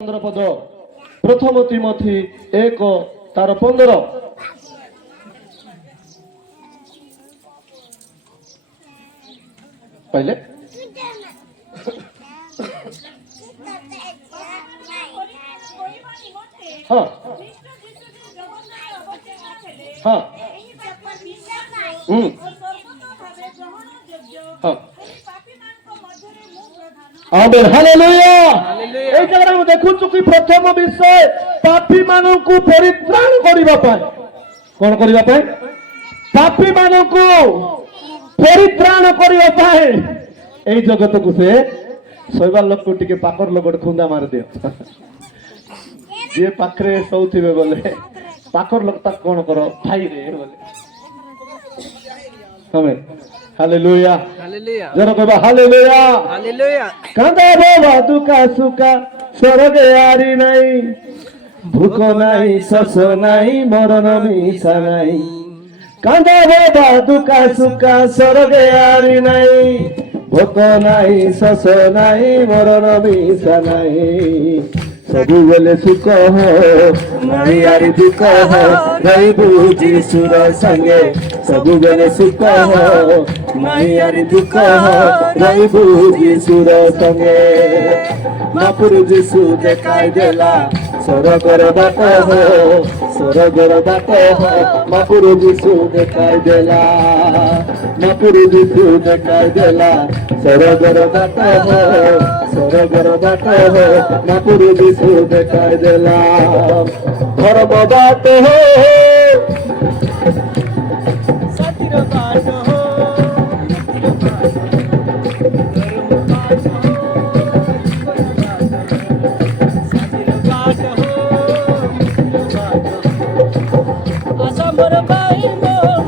पद प्रथम तिमोथी 1 तार 15 पहले हाँ हाँ हाँ आमेन हालेलुया এই জায়গায় আমি দেখুଛୁ কি প্রথম বিষয় পাপী ମାନଙ୍କୁ পরিত্রাণ କରିବା ପାଇଁ কোন କରିବା ପାଇଁ পাপী ମାନଙ୍କୁ পরিত্রাণ କରିବା ପାଇଁ এই জগতକୁ ସେ ଶୋଇବା ଲୋକ ଟିକେ ପାଖର ଲୋକ ଖୁନ୍ଦା ମାରି ଦିଅ ଯିଏ ପାଖରେ ଶୋଉଥିବେ ବୋଲେ ପାଖର ଲୋକ ତାକୁ କଣ କର ଭାଇ ରେ ବୋଲେ ଆମେନ हालेलुया हालेलुया जरा कहबा हालेलुया हालेलुया कांदा बाबा दुखा सुखा स्वर्ग यारी नहीं भूख नहीं शस नहीं मरण मिशा नहीं कांदा बाबा दुखा सुखा स्वर्ग यारी नहीं भूख नहीं शस नहीं मरण मिशा नहीं सबु बेले सुख हो नहीं यारी दुख हो रही बुझी सुर संगे सबु बेले सुख हो नहीं यारी दुख हो रही बुझी सुर संगे महापुरु जीशु देखाई देला स्वर्गर बाट हो स्वर्गर बाट हो महापुरु जीशु देखाई देला महापुरु जीशु देखाई देला स्वर्गर बाट हो स्वर्गर बाट हो महापुरु जीशु देखाई देला धर्म बाट हो सतिर बाट हो असमर भाई मन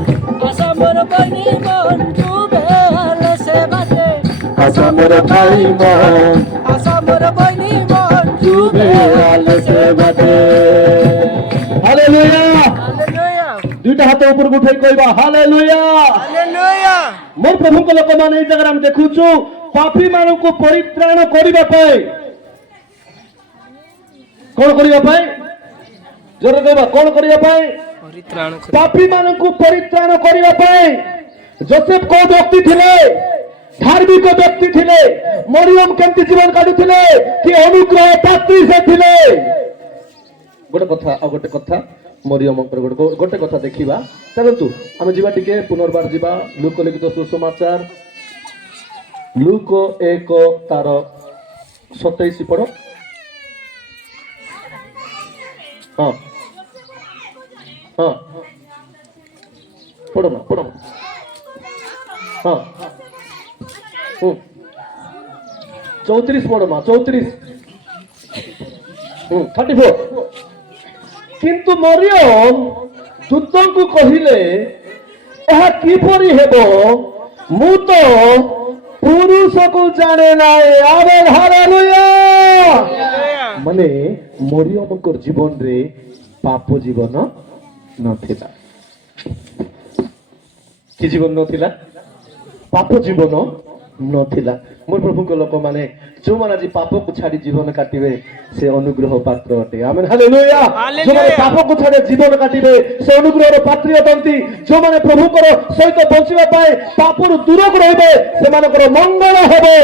असमर बनी मन जुबेल से बाटे असमर भाई मन असमर बनी मन जुबेल से बाटे हालेलुया हालेलुया दुईटा हाथ ऊपर उठाई कहबा हालेलुया हालेलुया मोर प्रभु को लोक माने ए जगह हम देखुछु पापी मानु को परित्राण करिबा पाए कोन करिबा पाए जोर कहबा कोन करिबा पाए परित्राण पापी मानु को परित्राण करिबा पाए जोसेफ को व्यक्ति थिले धार्मिक व्यक्ति थिले मरियम केमती जीवन काटुथिले कि अनुग्रह पात्री से थिले गोटे कथा मरियम गोटे कथा देखिबा चलंतु हम जीवा टिके पुनर्बार जीवा लूक लिखित सुसमाचार लूक 1 तार 27 पढ़ो हाँ हाँ पढ़ो ना हाँ 34 पढ़ो ना 34 34 किंतु मरियम दूतों को कहिले एहा किपरि हेबो मु तो पुरुष को जाने नाए आमेन हालेलुया माने मरियम को जीवन रे पाप जीवन नथिला कि जीवन नथिला पाप जीवन नथिला मोर प्रभु को लोक माने जो माने जी पाप को छाड़ी जीवन काटिबे से अनुग्रह पात्र अटे आमेन हालेलुया जो माने पाप को छाड़ी जीवन काटिबे से अनुग्रहर पात्र अटंती जो माने प्रभु को सहित बंचिबा पाए पापरु दूर रहबे से मानकर मंगल हेबो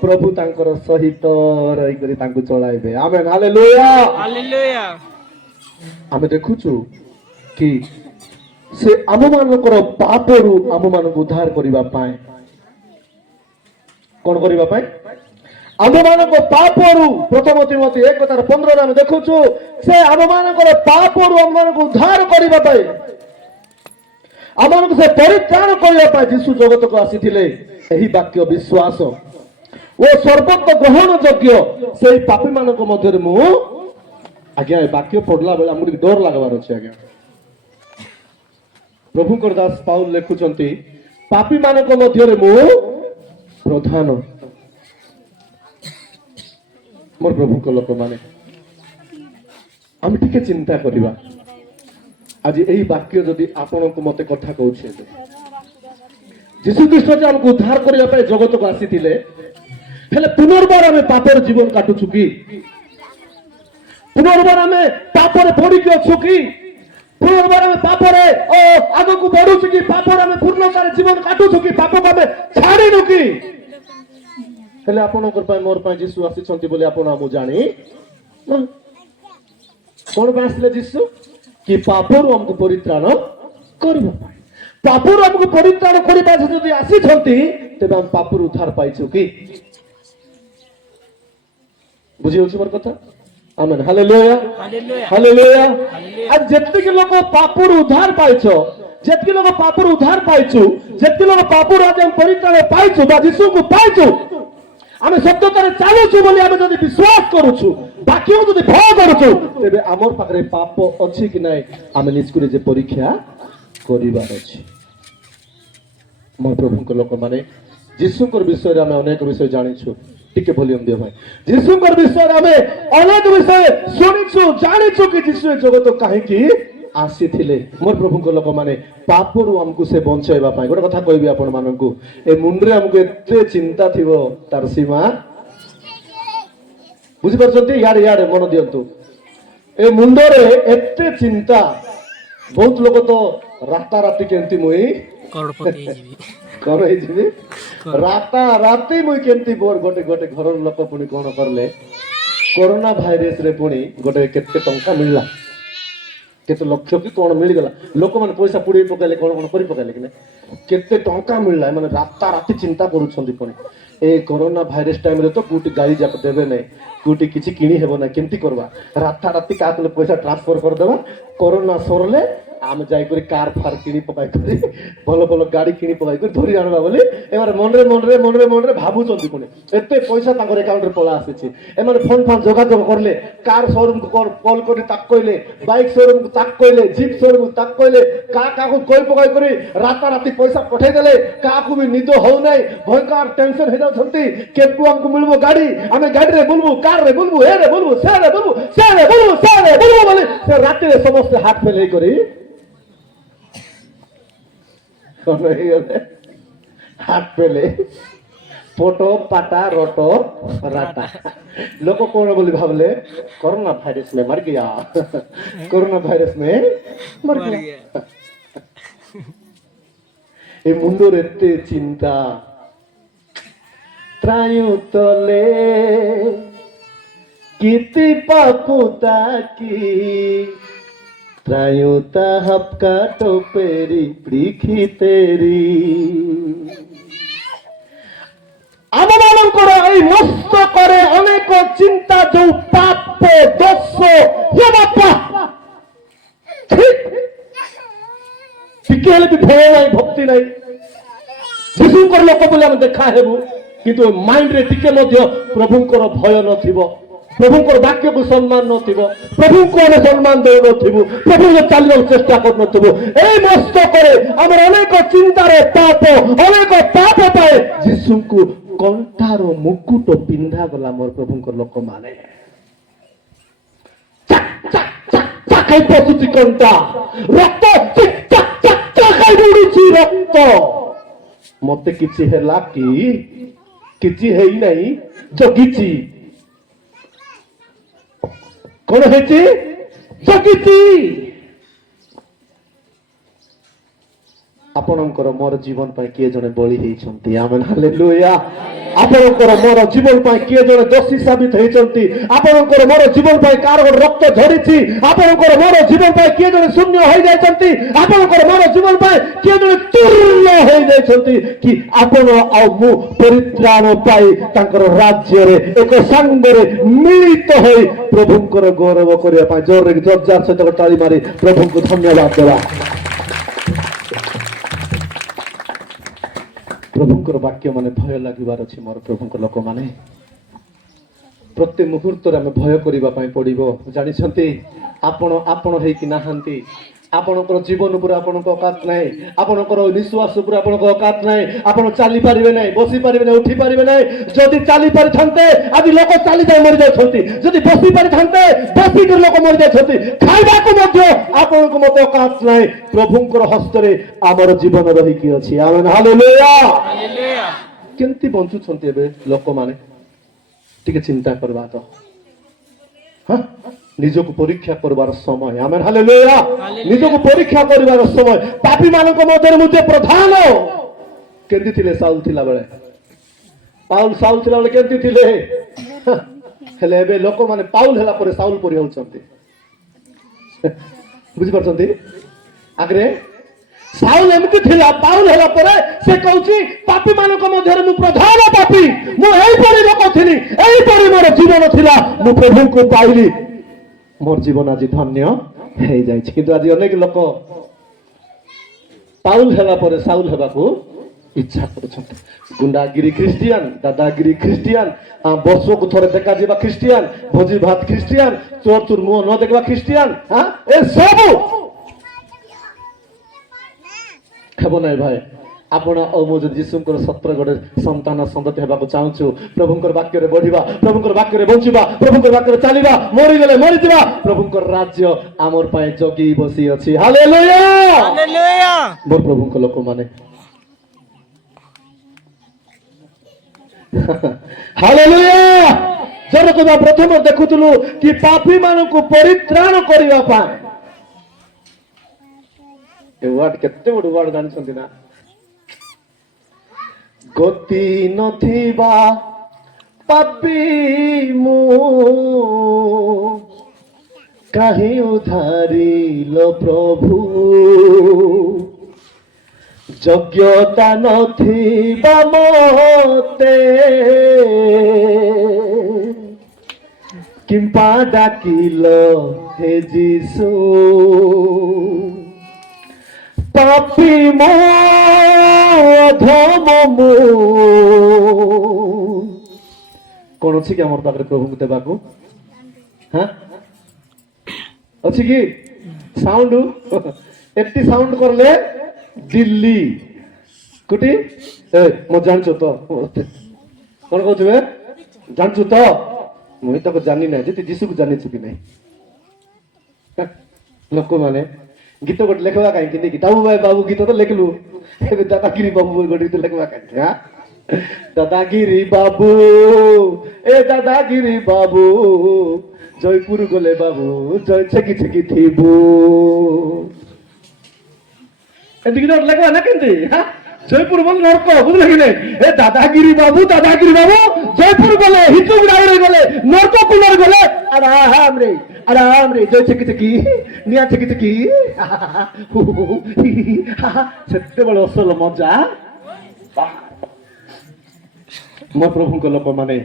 प्रभु तांकर सहित रही करी तांकु चलाइबे आमेन हालेलुया हालेलुया आमे देखुछु कि से आम मानकर पापरु आम मानक उद्धार करिबा पाए कौन करिबा पाए आम मानक पापरु प्रथम तिमोथी 1 तार 15 आमे देखुछु से आम मानकर पापरु आम मानक उद्धार करिबा पाए आम मानक से परित्राण करिबा पाए यीशु जगत को आसीथिले एही वाक्य विश्वास ओ सर्वत्र ग्रहण योग्य सेही पापी मानक मध्य मु आज्ञा वाक्य पढ़ला बेला हमके डर लागबार अछि आज्ञा प्रभु को दास पाउल लिखुचंती पापी मानक मध्य मु प्रधान मोर प्रभु को लोक माने हम टिके चिंता करिबा आज एही वाक्य जदि आपन को मते कथा कहउछे जीशु ख्रीष्ट जे हमको उद्धार करिया पे जगत को आसीथिले हेले पुनर्बार हमें पापर जीवन काटुछु कि पुनर्बार आम पापरे पड़िकी अच्छु कि पुनर्बार आम पापरे आग को बढ़ुचु कि पापर आम पूर्णतार जीवन काटुचु कि पाप को आम छाड़ू कि हेले आपणकर मोर जीशु आसी बोली आपण आम जानी कौन आसले जीशु कि पापर आमको परित्राण करबा पापर आमको परित्राण करबा जदि आसी तेबे आम पापर उद्धार पाइछु कि बुझी होछि मोर कथा आमेन हालेलुया हालेलुया आज जेतिक लोक पापर उद्धार पाइछो जेतिक लोक पापर उद्धार पाइछु जेतिक लोक पापर आज हम परित्राण पाइछु बा जीशु को पाइछु आमे सत्यतारे चालुछु बोली आमे जदि विश्वास करूछु बाकी जदि भय करूछु तेबे हमर पाखरे पाप अछि कि नै आमे निष्कुरे जे परीक्षा करिबार अछि मोर प्रभुक लोक माने जीशुकर विषय आमे अनेक विषय जानिछु टिके वॉल्यूम दियो भाई जीशुकर विषय आमे अनेक विषय सुनिछु जानिछु कि जीशु जगत काहे कि आसीथिले मोर प्रभुक लोक माने पापरु हमकु से बंचाइबा पाई गोटे कथा कहबी आपण मानकु ए मुंडरे हमकु एते चिंता थिबो तार सीमा बुझि परछंती यार यार मन दियंतु ए मुंडरे एते चिंता बहुत लोक तो राता राती केंती मुई करोड़पति जीवी कौन है जी राता राती मुई केंती बोर गोटे गोटे घर लोक पुनी कोन करले कोरोना भाइरस रे पुनी गोटे केते टंका मिलला केते लक्ष की कोन मिल गला लोक माने पैसा पुडी पकाले कोन कोन करि पकाले कि केते टंका मिलला माने राता राती चिंता करूछंती पुनी ए कोरोना भाइरस टाइम रे तो कोटी गाड़ी जाक देबे नै कोटी किछि किनी हेबो ना केंती करबा राता राती काकले पैसा ट्रांसफर कर देबा कोरोना सरले आम जाई करी कार फार किनी पकाई करी भलो भलो गाड़ी किनी पकाई करी धरी आनबा बोली एबार मनरे भाबुचंती पुनी एते पैसा तांकर अकाउंट रे पळा आसीछि एमाने फोन फोन जोगाजोग करले कार शोरूम को कॉल करी ताक कइले बाइक शोरूम को ताक कइले जीप शोरूम को ताक कइले का को कोई पकाई करी राता राती पैसा पठै देले का को भी निदो हो नै भयंकर टेंशन हे जाउछंती केतु हमको मिलबो गाड़ी आमे गाड़ी रे बोलबो कार रे बोलबो हे रे बोलबो से रे बोलबो से रे बोलबो से रे बोलबो बोले से राती रे समस्त हाथ फेले करी हाथ पेले फोटो पाटा रोटो राटा लोग कौन बोली भावले कोरोना वायरस में मर गया कोरोना वायरस में मर गया ए मुंडोर एते चिंता त्रायु तले किति पापुता की त्रायुता हपका टोपेरी प्रीखी तेरी आममानंकर এই নষ্ট করে অনেক চিন্তা जो পাপ দোষ হে বাপা ঠিক হেলে ভয় নাই ভক্তি নাই যিশুଙ୍କର লোক বলে আমি দেখা হেবু কিন্তু মাইন্ড রে টিকে মধ্য প্রভুଙ୍କର ভয় নথিব प्रभुଙ୍କର वाक्यକୁ ସମ୍ମାନ ନଥିବ ପ୍ରଭୁଙ୍କୁ ଆମେ ସମ୍ମାନ ଦେଉନଥିବୁ ପ୍ରଭୁଙ୍କ ଚାଲିବାକୁ ଚେଷ୍ଟା କରୁନଥିବୁ ଏଇ ମସ୍ତକରେ ଆମର ଅନେକ ଚିନ୍ତାରେ ପାପ ଅନେକ ପାପ ପାଏ ଯୀଶୁଙ୍କୁ କଣ୍ଠାର ମୁକୁଟ ପିନ୍ଧାଗଲା ମୋର ପ୍ରଭୁଙ୍କ ଲୋକମାନେ ଚାକାଇ ପଶୁଛି କଣ୍ଟା ରକ୍ତ ଚାକାଇ ବୁଡୁଛି ରକ୍ତ ମତେ କିଛି ହେଲା କି କିଛି ହେଇ ନାହିଁ ଜଗିଛି कौन है जगिची आपणकर मोर जीवन पर किए जने बलि हेइछंती आमेन हालेलुया आपणकर मोर जीवन पर किए जने दोषी साबित हेइछंती आपणकर मोर जीवन पर कार रक्त झरिछि आपणकर मोर जीवन पर किए जने शून्य होई जाइछंती आपणकर मोर जीवन पर किए जने तुल्य होई जाइछंती कि आपण आ मु परित्राण पाई तांकर राज्य रे एक संग रे मिलित होई प्रभुकर गौरव करिया पाई जोर रे जज्जार सहित ताली मारी प्रभुको धन्यवाद देवा प्रभुଙ୍କର वाक्य माने भय लागिबार अछि मोर प्रभुଙ୍କ लोक माने प्रत्येक मुहूर्त रे हम भय करिबा पई पड़िबो जानि छथि आपण आपण हेइ कि नाहंती आपणकर जीवन ऊपर आपणक औकात नाही आपणकर विश्वास ऊपर आपणक औकात नाही आपण चाली पारिबे नाही बसी पारिबे नाही उठी पारिबे नाही जदि चाली पारिथांते आदि लोक चाली जाय मरि जायछंती जदि बसी पारिथांते बसी कर लोक मरि जायछंती खाइबा को मध्य आपणक मते औकात नाही प्रभुଙ୍କର हस्तरे आमर जीवन रही कि अछि आमेन हालेलुया हालेलुया केंती बंचु छंती एबे लोक माने टिके चिंता करबा तो हां ନିଜକୁ ପରୀକ୍ଷା କରିବାର ସମୟ। Amen hallelujah. ନିଜକୁ ପରୀକ୍ଷା କରିବାର ସମୟ। ପାପୀ ମାନଙ୍କ ମଧ୍ୟରେ ମୁଁ ଯେ ପ୍ରଧାନ। କେମିତି ଥିଲେ ସାଉଲ ଥିଲା ବେଳେ? ସାଉଲ ଥିଲା ବେଳେ କେମିତି ଥିଲେ? ହେଲେ ଏବେ ଲୋକମାନେ ପାଉଲ ହେଲା ପରେ ସାଉଲ ପରି ହଉଛନ୍ତି। ବୁଝିପାରୁଛନ୍ତି? ଆଗରେ ସାଉଲ ଏମିତି ଥିଲା, ପାଉଲ ହେଲା ପରେ ସେ କହୁଛି ପାପୀ ମାନଙ୍କ ମଧ୍ୟରେ ମୁଁ ପ୍ରଧାନ ପାପୀ। ମୁଁ ଏହିପରି ଲୋକ ଥିଲି, ଏହିପରି ମୋର ଜୀବନ ଥିଲା, ମୁଁ ପ୍ରଭୁଙ୍କୁ ପାଇଲି, ମୋର ଜୀବନ ଆଜି ଧନ୍ୟ ହେଇଯାଇଛି। କିନ୍ତୁ ଆଜି ଅନେକ ଲୋକ ପାଉଲ ହେଲା ପରେ ସାଉଲ ହେବାକୁ ଇଚ୍ଛା କରୁଛନ୍ତି। ଗୁଣ୍ଡାଗିରି ଖ୍ରୀଷ୍ଟିଆନ, ଦାଦାଗିରି ଖ୍ରୀଷ୍ଟିଆନ, ବର୍ଷକୁ ଥରେ ଦେଖାଯିବା ଖ୍ରୀଷ୍ଟିଆନ, ଭୋଜି ଭାତ ଖ୍ରୀଷ୍ଟିଆନ, ଚୋର ମୁହଁ ନ ଦେଖିବା ଖ୍ରୀଷ୍ଟିଆନ। ଏ ସବୁ ହେବ ନାହିଁ ଭାଇ। ଆପଣ ଆଉ ମୁଁ ଯଦି ଯୀଶୁଙ୍କର ସତରେ ଗୋଟେ ସନ୍ତାନ ସନ୍ତତି ହେବାକୁ ଚାହୁଁଛୁ, ପ୍ରଭୁଙ୍କର ବାକ୍ୟରେ ବଢିବା, ପ୍ରଭୁଙ୍କର ବାକ୍ୟରେ ବଞ୍ଚିବା, ପ୍ରଭୁଙ୍କର ବାକ୍ୟରେ ଚାଲିବା, ମରିଗଲେ ମରିଯିବା, ପ୍ରଭୁଙ୍କର ରାଜ୍ୟ ଆମର ପାଇଁ ଜଗି ବସି ଅଛି। ହାଲେଲୁୟା। ହାଲେଲୁୟା। ମୋର ପ୍ରଭୁଙ୍କ ଲୋକମାନେ, ହାଲେଲୁୟା। ଜନତା ପ୍ରଥମେ ଦେଖୁଥିଲୁ କି ପାପୀ ମାନଙ୍କୁ ପରିତ୍ରାଣ କରିବା ପାଇଁ। ଏ ୱାର୍ଡ କେତେ ବଡ ୱାର୍ଡ ଜାଣିଛନ୍ତି ନା? ଗତି ନଥିବା ପାପୀ ମୁଁ କାହିଁ ଉଦ୍ଧାରିଲ ପ୍ରଭୁ, ଯୋଗ୍ୟତା ନଥିବା ମୋତେ କିମ୍ପା ଡାକିଲ ହେ ଯୀଶୁ, ପାପୀ ମୋ ଅଧମ ମୁଁ। କଣ ଅଛି କି ଆମର ପାଖରେ ପ୍ରଭୁଙ୍କୁ ଦେବାକୁ? ଅଛି କି ସାଉଣ୍ଡ? ଏଠି ସାଉଣ୍ଡ କରଲେ ଦିଲ୍ଲୀ କୋଟି ମୁଁ ଜାଣିଛୁ ତ କଣ କହୁଛୁ? ଜାଣିଛୁ ତ? ମୁଇଁ ତାକୁ ଜାଣି ନାହିଁ ଯେ ଯୀଶୁକୁ ଜାଣିଛୁ କି ନାହିଁ? ଲୋକମାନେ ଗୀତ ଗୋଟେ ଲେଖବା କାହିଁକି ନେଇକି ବାବୁ ଗୀତ ତ ଲେଖିଲୁ, ଏବେ ଦାଦାଗିରି ବାବୁ ଗୋଟେ ଗୀତ ଲେଖବା କାହିଁକି? ଦାଦାଗିରି ବାବୁ, ଏ ଦାଦାଗିରି ବାବୁ, জয়পুর গলে বাবু জয় ছেকি ছেকি থিবু। এদিকে লেখা না কিন্তু জয়পুর বলে নরক, বুঝলে কি নাই? এ দাদাগিরি বাবু জয়পুর গলে হিচু গুড়াউড়ে গলে নরক কুলার গলে আরাম রে জয় ছেকি ছেকি নিয়া ছেকি ছেকি সেତେବେଳେ ଅସଲ ମଜା। ମୋ ପ୍ରଭୁଙ୍କ ଲୋକମାନେ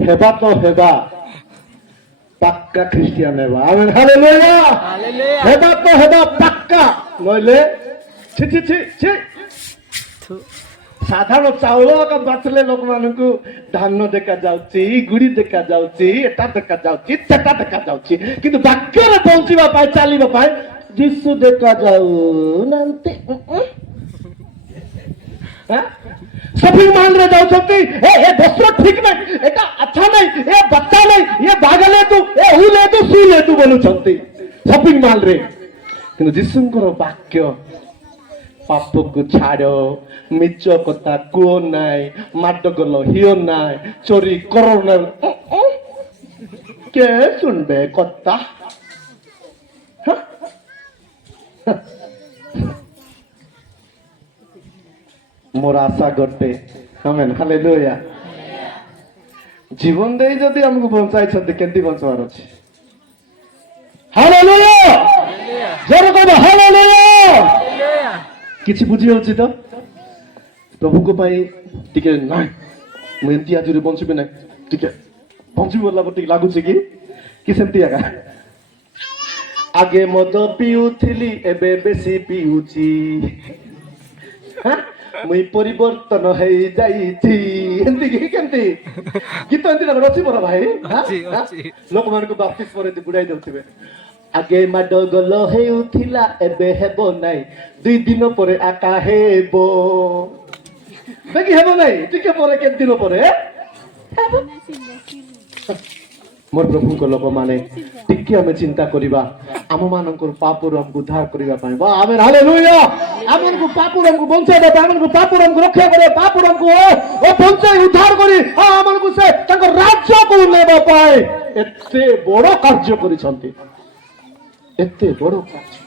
ହେବା ତ ହେବା, ପାକ୍କା ଖ୍ରୀଷ୍ଟିଆନ ହେବା। ଆମେନ୍ ହାଲେଲୁୟା। ହେବା ତ ହେବା ପାକ୍କା, ନହେଲେ ଛି ଛି ଛି ଛି। ସାଧାରଣ ଚାଉଳ ବାଛିଲେ ଲୋକମାନଙ୍କୁ ଧାନ ଦେଖାଯାଉଛି, ଗୁଡି ଦେଖାଯାଉଛି, ଏଟା ଦେଖାଯାଉଛି, ସେଟା ଦେଖାଯାଉଛି, କିନ୍ତୁ ବାକ୍ୟରେ ପହଞ୍ଚିବା ପାଇଁ ଚାଲିବା ପାଇଁ ଯୀଶୁ ଦେଖାଯାଉ ନାହାନ୍ତି। शॉपिंग मॉल रे जाउछंती, ए वस्त्र ठीक नहीं, एटा अच्छा नहीं, ए बच्चा नहीं, ये बागले तू, ए हुले तू सुले तू बोलुछंती शॉपिंग मॉल रे। किंतु जिसुंकर वाक्य पाप को छाड़ो, मिच कथा कुओ नाई, माडगल हियो नाई, चोरी करो ना, के सुनबे कथा? मोर आशा करते आमेन हालेलुया। जीवन दे जदि हमको बंचाई छथि केंती बंचवार अछि? हालेलुया। जरे को हालेलुया। किछि बुझी होछि तो प्रभु को पाई टिके नाही मु एंती आजुरे बंचिबे नाही, टिके बंचिबे बोला बटी लागु छै कि सेंती आगा। आगे मद पिउथिली एबे बेसी पिउची, मुई परिवर्तन है जाइछि। एंती कि केंती गीत एंती ना रछि मोर भाई। लोक मान को बाप्तिस पर बुड़ाई देउथिबे। आगे माड गल हेउथिला एबे हेबो नाही, 2 दिन परे आका हेबो। देखि हेबो नाही, टिके परे के दिन परे हेबो। मोर प्रभु को लोक माने टिके हमें चिंता करिबा। आम मान पापुर हमको उद्धार करने आमेन हालेलुया आम को पापुर हमको बंचाई आम पापुर हमको रक्षा करे पापुर हमको बंचाई उद्धार करी आम को से राज्य को लेवा पाए एते बड़ कार्य करिसंती एते बड़ कार्य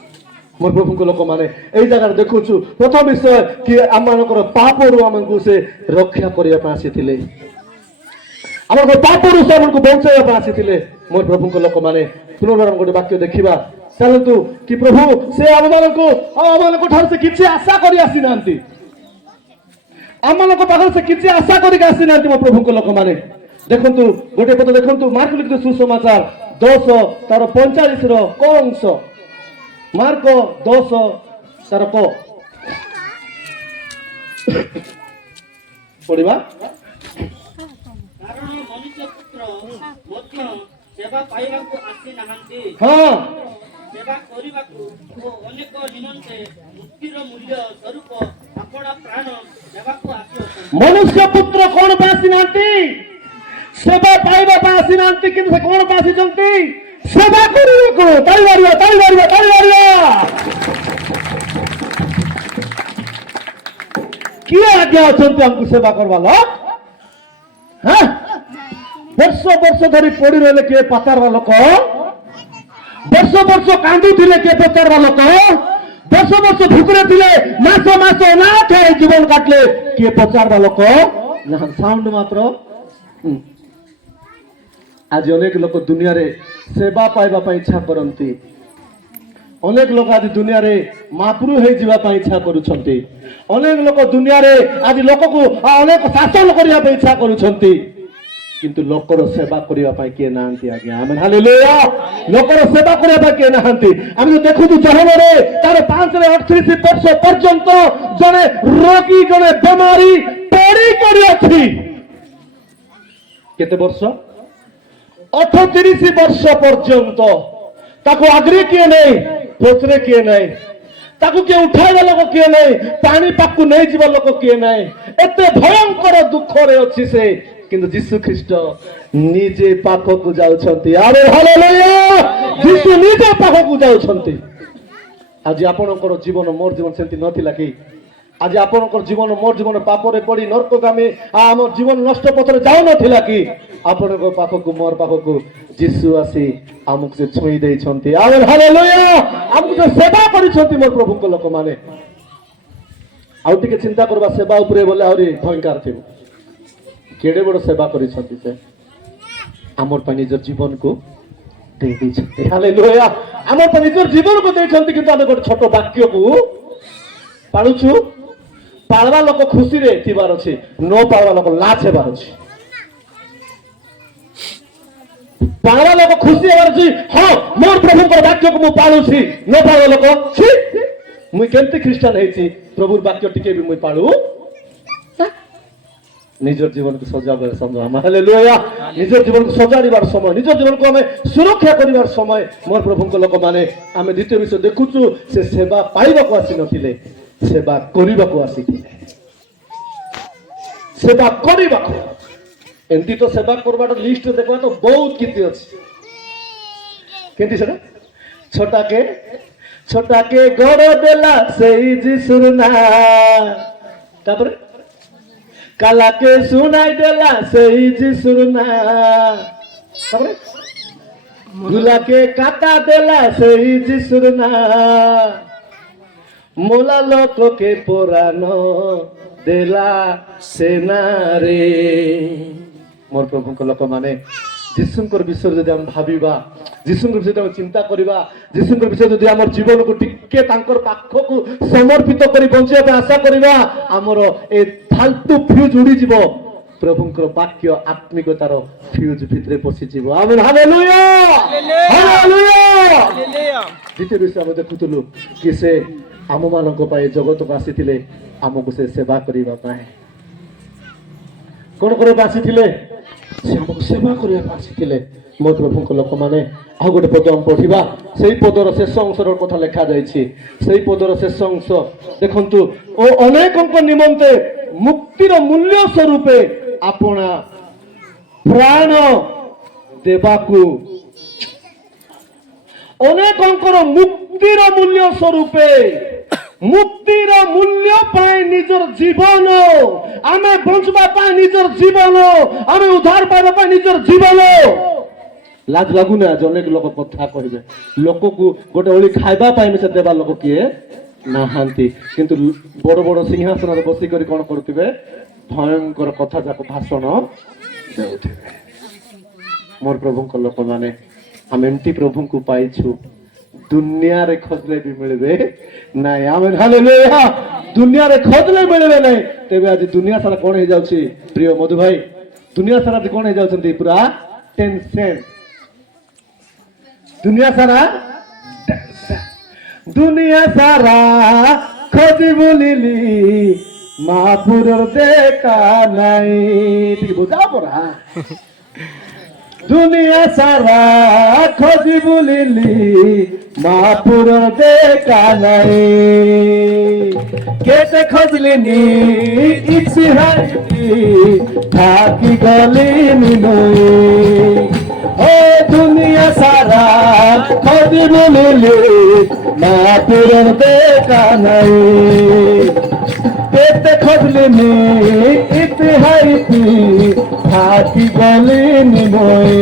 मोर प्रभु लोक मैंने यही जगह देखु प्रथम विषय कि आम पापरू आमको से रक्षा करने आसी आम पापरू से आमको बंचाई आसी मोर प्रभु लोक मैंने पुनर्बार गोटे वाक्य देखा चलतु कि प्रभु से आम ठार से किसी आशा कर आसी ना आम पाखर से किसी आशा करसी ना मो प्रभु लोक मैंने देखु गोटे पद देखु मार्क लिखित सुसमाचार 10 तार 45 क अंश मार्क 10 तार क पढ़ा कारण मनुष्य पुत्र मध्य सेवा पाइबाकू आसी नाहांती हाँ सेवा करिबाकू ओ अनेक निमंते मुक्तिर मूल्य स्वरूप अपना प्राण देवाकू आसी मनुष्य पुत्र कौन पासी नांती सेवा पाइबा पासी नांती किंतु से कौन पासी जंती सेवा करिबाकू ताली किए आज्ञा अछंती हमको सेवा करवा लो हाँ वर्ष वर्ष धरी पड़ी रहे किए पचारवा लोक वर्ष वर्ष कांदू थे किए पचारवा लोक वर्ष वर्ष भुकरे थे मास मास ना खाए जीवन काटले किए पचारवा लोक साउंड मात्र आज अनेक लोक दुनिया रे सेवा पाइबा इच्छा करती अनेक लोक आज दुनिया रे महापुरु हो जावा इच्छा करुछंती अनेक लोक दुनिया रे आज लोक को अनेक शासन करने इच्छा करुछंती किंतु लोकर सेवा करने किए ना आज्ञा आमेन हालेलुया लोकर सेवा करने किए ना आम जो देखु जहन में तार 5 रे 38 वर्ष पर्यंत जने रोगी जने बेमारी पड़ी करी अछि केते वर्ष 38 वर्ष पर्यंत ताको आगरे किए नहीं पचरे किए नहीं ताको किए उठाइबा लोक किए नहीं पानी पाकू नहीं जीवा लोक किए नहीं एते भयंकर दुख रे अछि से किंतु यीशु ख्रीष्ट निजे पाखक को जाउछंती आमेन हालेलुया यीशु निजे पाखक को जाउछंती आज आपनकर जीवन मोर जीवन सेंती नथिला कि आज आपनकर जीवन मोर जीवन पापरे पड़ी नरकगामी आम जीवन नष्ट पथरे जाउ नथिला कि आपनकर पाखक मोर पाखक यीशु आसी आमक से छुई देइछंती आमेन हालेलुया आमक से सेवा करिछंती मोर प्रभु को लोक माने आउ टिके चिंता करबा सेवा उपरे बोले आउरी भयंकर थिबो केड़े बड़ सेवा करिछंती से आमर पर निज जीवन को दे देछंती हालेलुया आमर पर निज जीवन को देछंती किंतु आमे गोटे छोट वाक्य को पाळुछु पाळवा लोक खुशी रे थिबार अछि नो पाळवा लोक लाज हेबार अछि पाळवा लोक खुशी हेबार अछि हां मोर प्रभु को वाक्य को मु पाळुछि नो पाळवा लोक छी मुई केंती ख्रिस्टियन हेछि प्रभु वाक्य टिके भी मुई पाळु निजर जीवन को सजाबार समय हालेलुया निजर जीवन को सजाड़ीबार समय निजर जीवन को हमें सुरक्षा करिबार समय मोर प्रभु को लोक माने आमे द्वितीय विषय देखुछु से सेवा पाइबा को आसी नथिले सेवा करिबा को आसीथिले सेवा करिबा को एंती तो सेवा करबार लिस्ट देखबा तो बहुत किछि अछि केंती सेटा छोटा के गड़ देला सेई जिसुर ना तापर काला के सुनाई देला सही जिसुर ना गुला के काटा देला सही जिसुर ना मोला लोक के पुरानो देला सेना रे मोर प्रभु को लोक माने जीशुंकर विषय जदि हम भाबिबा जीशुंकर विषय हम चिंता करिबा जीशुंकर विषय जदि हमर जीवन को टिके तांकर पाख को समर्पित करी बंचिया पे आशा करिबा हमर ए फालतू फ्यूज उड़ी जीवो प्रभुंकर वाक्य आत्मिकतार फ्यूज भितरे पसि जीवो आमेन हालेलुया हालेलुया द्वितीय विषय हम देखुतलु कि से आम मानक पाए जगत को आसीथिले आमको से सेवा करिबा पाए कोन करे आसीथिले से हमको सेवा करिया आसीथिले मोर प्रभु को लोक माने आ गोटे पद हम पढ़िबा सेही पदर शेष अंशर कथा लिखा जायछि सेही पदर शेष अंश देखंतु ओ अनेकक निमंते मुक्तिर मूल्य स्वरूपे आपना प्राण देबाकू ଅନେକଙ୍କର ମୁକ୍ତିର ମୂଲ୍ୟ ସ୍ୱରୂପେ ମୁକ୍ତିର ମୂଲ୍ୟ ପାଇଁ ନିଜର ଜୀବନ ଆମେ ବଞ୍ଚିବା ପାଇଁ ନିଜର ଜୀବନ ଆମେ ଉଦ୍ଧାର ପାଇବା ପାଇଁ ନିଜର ଜୀବନ ଲାଜ ଲାଗୁନି ଆଜି ଅନେକ ଲୋକ କଥା କହିବେ ଲୋକକୁ ଗୋଟେ ଓଳି ଖାଇବା ପାଇଁ ବି ସେ ଦେବା ଲୋକ କିଏ ନାହାନ୍ତି କିନ୍ତୁ ବଡ ବଡ ସିଂହାସନରେ ବସିକରି କଣ କରୁଥିବେ ଭୟଙ୍କର କଥା ଯାକ ଭାଷଣ ଦେଉଥିବେ ମୋର ପ୍ରଭୁଙ୍କ ଲୋକମାନେ ଆମେ ଏମିତି ପ୍ରଭୁଙ୍କୁ ପାଇଛୁ ଦୁନିଆରେ ଖୋଜିଲେ ବି ମିଳିବେ ନାଇଁ ଆମେ ହାଲେଲୁୟା ଦୁନିଆରେ ଖୋଜିଲେ ମିଳିବେ ନାହିଁ ତେବେ ଆଜି ଦୁନିଆ ସାରା କଣ ହେଇଯାଉଛି ପ୍ରିୟ ମଧୁ ଭାଇ ଦୁନିଆ ସାରା ଆଜି କଣ ହେଇଯାଉଛନ୍ତି ପୁରା ଟେନସନ ଦୁନିଆ ସାରା ଦୁନିଆ ସାରା ଖୋଜି ବୁଲିଲି ମହାପୁରର ଦେଖା ନାହିଁ ଟିକେ ବୁଝା ପରା দুনিয়া সারা খোঁজি বুলিলি মাপুর দেখা নাই কেটে খোঁজলিনি ইচ্ছি হারিনি থাকি গলিনি নই ও দুনিয়া সারা খোঁজি বুলিলি মাপুর দেখা নাই কেটে খোঁজলিনি ইচ্ছি হারিনি থাকি গলিনি নই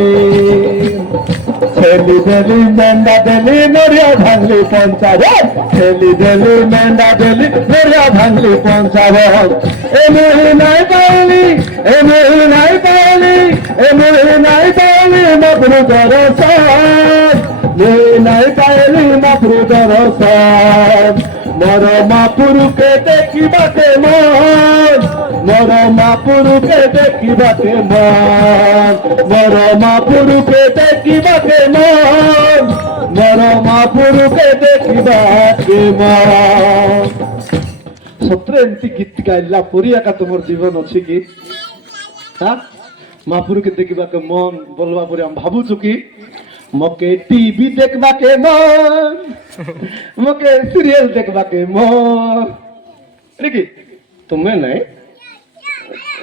ছেলি দেলি মেন্ডা দেলি নড়িয়া ভাঙলি পঞ্চাব ছেলি দেলি মেন্ডা দেলি নড়িয়া ভাঙলি পঞ্চাব এমনি নাই পাইলি এমনি নাই পাইলি এমনি নাই পাইলি মপুরু দরসন নাই পাইলি মপুরু দরসন মর মাপুরুকে দেখিবাকে মন মর মাপুরুকে দেখিবাকে মন মর মাপুরুকে দেখিবাকে মন মর মাপুরুকে দেখিবাকে মন সତରେ ଏମିତି ଗୀତ ଗାଇଲା ପରି ଏକା ତୁମର ଜୀବନ ଅଛି କି ମାପୁରକେ ଦେଖିବାକେ ମନ ବୋଲବା ପରି ଆମେ ଭାବୁଛୁ କି ମକେ ଟିଭି ଦେଖବାକେ ମନ ମକେ ସିରିଏଲ ଦେଖବାକେ ମନ ଠିକ ତୁମେ ନାଇଁ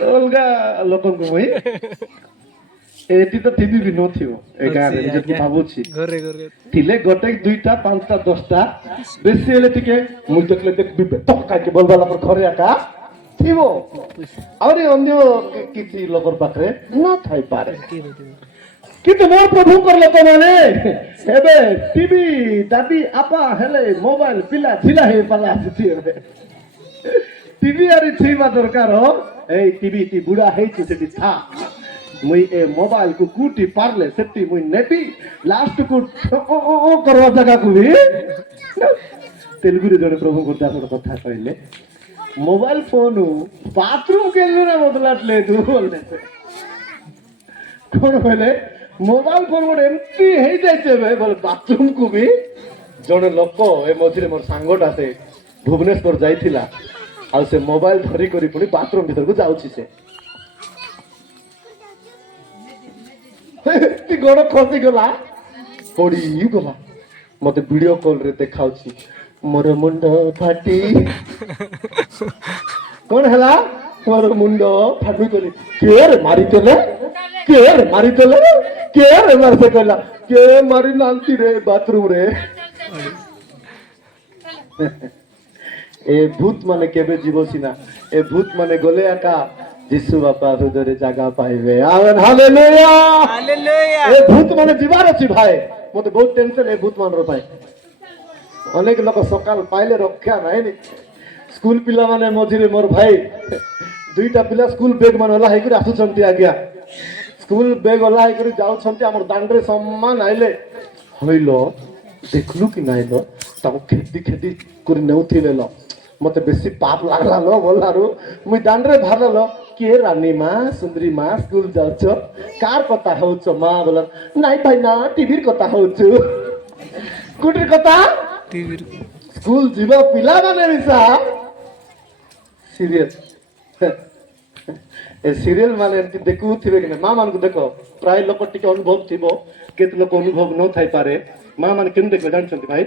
ଅଲଗା ଲୋକଙ୍କୁ ମୁଇଁ ଏଠି ତ ଟିଭି ବି ନଥିବ ଏ ଗାଁରେ ନିଜକୁ ଭାବୁଛି ଥିଲେ ଗୋଟେ ଦୁଇଟା ପାଞ୍ଚଟା ଦଶଟା ବେଶୀ ହେଲେ ଟିକେ ମୁଁ ଦେଖିଲେ ଦେଖିବି ବେତକ କାହିଁକି ବୋଲବାଲା ପରେ ଘରେ ଏକା ଥିବ ଆହୁରି ଅନ୍ୟ କିଛି ଲୋକର ପାଖରେ ନଥାଇପାରେ କିନ୍ତୁ ମୋର ପ୍ରଭୁଙ୍କର ଲୋକମାନେ ଏବେ ଟିଭି ଦାଦି ଆପା ହେଲେ ମୋବାଇଲ ପିଲା ଝିଲା ହେଇପାରିଲା ଆସିଛି ଏବେ ଟିଭି ଆରି ଛିବା ଦରକାର ଏଇ ଟିଭି ଟି ବୁଢା ହେଇଛୁ ସେଠି ଥା ମୁଇଁ ଏ ମୋବାଇଲ କୁ କୁଟି ପାରଲେ ସେଠି ମୁଇଁ ନେବି ଲାଷ୍ଟ କୁ କରିବା ଜାଗାକୁ ବି ତେଲୁଗୁରେ ଜଣେ ପ୍ରଭୁଙ୍କ ଦାସର କଥା କହିଲେ ମୋବାଇଲ ଫୋନ ବାଥରୁମ କେଲୁ ନା ବଦଲାଟଲେ ତୁ ବୋଲେ କଣ କହିଲେ ମୋବାଇଲ ଫୋନ ଗୋଟେ ଏମିତି ହେଇଯାଇଛି ଏବେ ବୋଲେ ବାଥରୁମ କୁ ବି ଜଣେ ଲୋକ ଏ ମଝିରେ ମୋର ସାଙ୍ଗଟା ସେ ଭୁବନେଶ୍ୱର ଯାଇଥିଲା ଆଉ ସେ ମୋବାଇଲ ଧରି କରି ପୁଣି ବାଥରୁମ ଭିତରକୁ ଯାଉଛି ସେ ଗୋଡ ଖସିଗଲା ପଡିଗଲା ମତେ ଭିଡିଓ କଲ ରେ ଦେଖାଉଛି ମୋର ମୁଣ୍ଡ ଫାଟି କଣ ହେଲା ମୋର ମୁଣ୍ଡ ଫାଟି ଗଲି କିଏ ମାରିଦେଲେ କିଏ ମାରିଦେଲେ କିଏ ମାରିତେ କହିଲା କିଏ ମାରି ନାହାନ୍ତି ରେ ବାଥରୁମ ରେ ଏ ଭୂତ ମାନେ କେବେ ଯିବ ସିନା ଏ ଭୂତ ମାନେ ଗଲେ ଏକା ଯୀଶୁ ବାପା ହୃଦୟରେ ଜାଗା ପାଇବେ ଆମେନ ହାଲେଲୁୟା ହାଲେଲୁୟା ଏ ଭୂତ ମାନେ ଯିବାର ଅଛି ଭାଇ ମତେ ବହୁତ ଟେନସନ ଏ ଭୂତ ମାନର ପାଇଁ ଅନେକ ଲୋକ ସକାଳ ପାଇଲେ ରକ୍ଷା ନାହିଁ ସ୍କୁଲ ପିଲାମାନେ ମଝିରେ ମୋର ଭାଇ ଦୁଇଟା ପିଲା ସ୍କୁଲ ବେଗ ମାନେ ଓଲା ହେଇକରି ଆସୁଛନ୍ତି ଆଜ୍ଞା ସ୍କୁଲ ବେଗ ଓଲା ହେଇକରି ଯାଉଛନ୍ତି ଆମର ଦାଣ୍ଡରେ ସମାନ ଆଇଲେ ହଇଲ ଦେଖିଲୁ କି ନାଇଲ ତାକୁ ଖେଦି ଖେଦି କରି ନେଉଥିବେ ଲ ମତେ ବେଶୀ ପାପ ଲାଗଲା ଲ ବୋଲାରୁ ମୁଇଁ ଦାଣ୍ଡରେ ବାହାରଲ କିଏ ରାନୀ ମା ସୁନ୍ଦରୀ ମା ସ୍କୁଲ ଯାଉଛ କାର କଥା ହଉଛ ମା ବୋଲା ନାଇଁ ଭାଇ ନା ଟିଭିର କଥା ହଉଛୁ କୋଉଠିର କଥା ସ୍କୁଲ ଯିବ ପିଲାମାନେ ମିଶା ସିରିଏଲ ଏ ସିରିଏଲ ମାନେ ଏମିତି ଦେଖୁଥିବେ କି ନା ମା ମାନଙ୍କୁ ଦେଖ ପ୍ରାୟ ଲୋକ ଟିକେ ଅନୁଭବ ଥିବ କେତେ ଲୋକ ଅନୁଭବ ନ ଥାଇପାରେ ମା ମାନେ କେମିତି ଦେଖିବେ ଜାଣିଛନ୍ତି ଭାଇ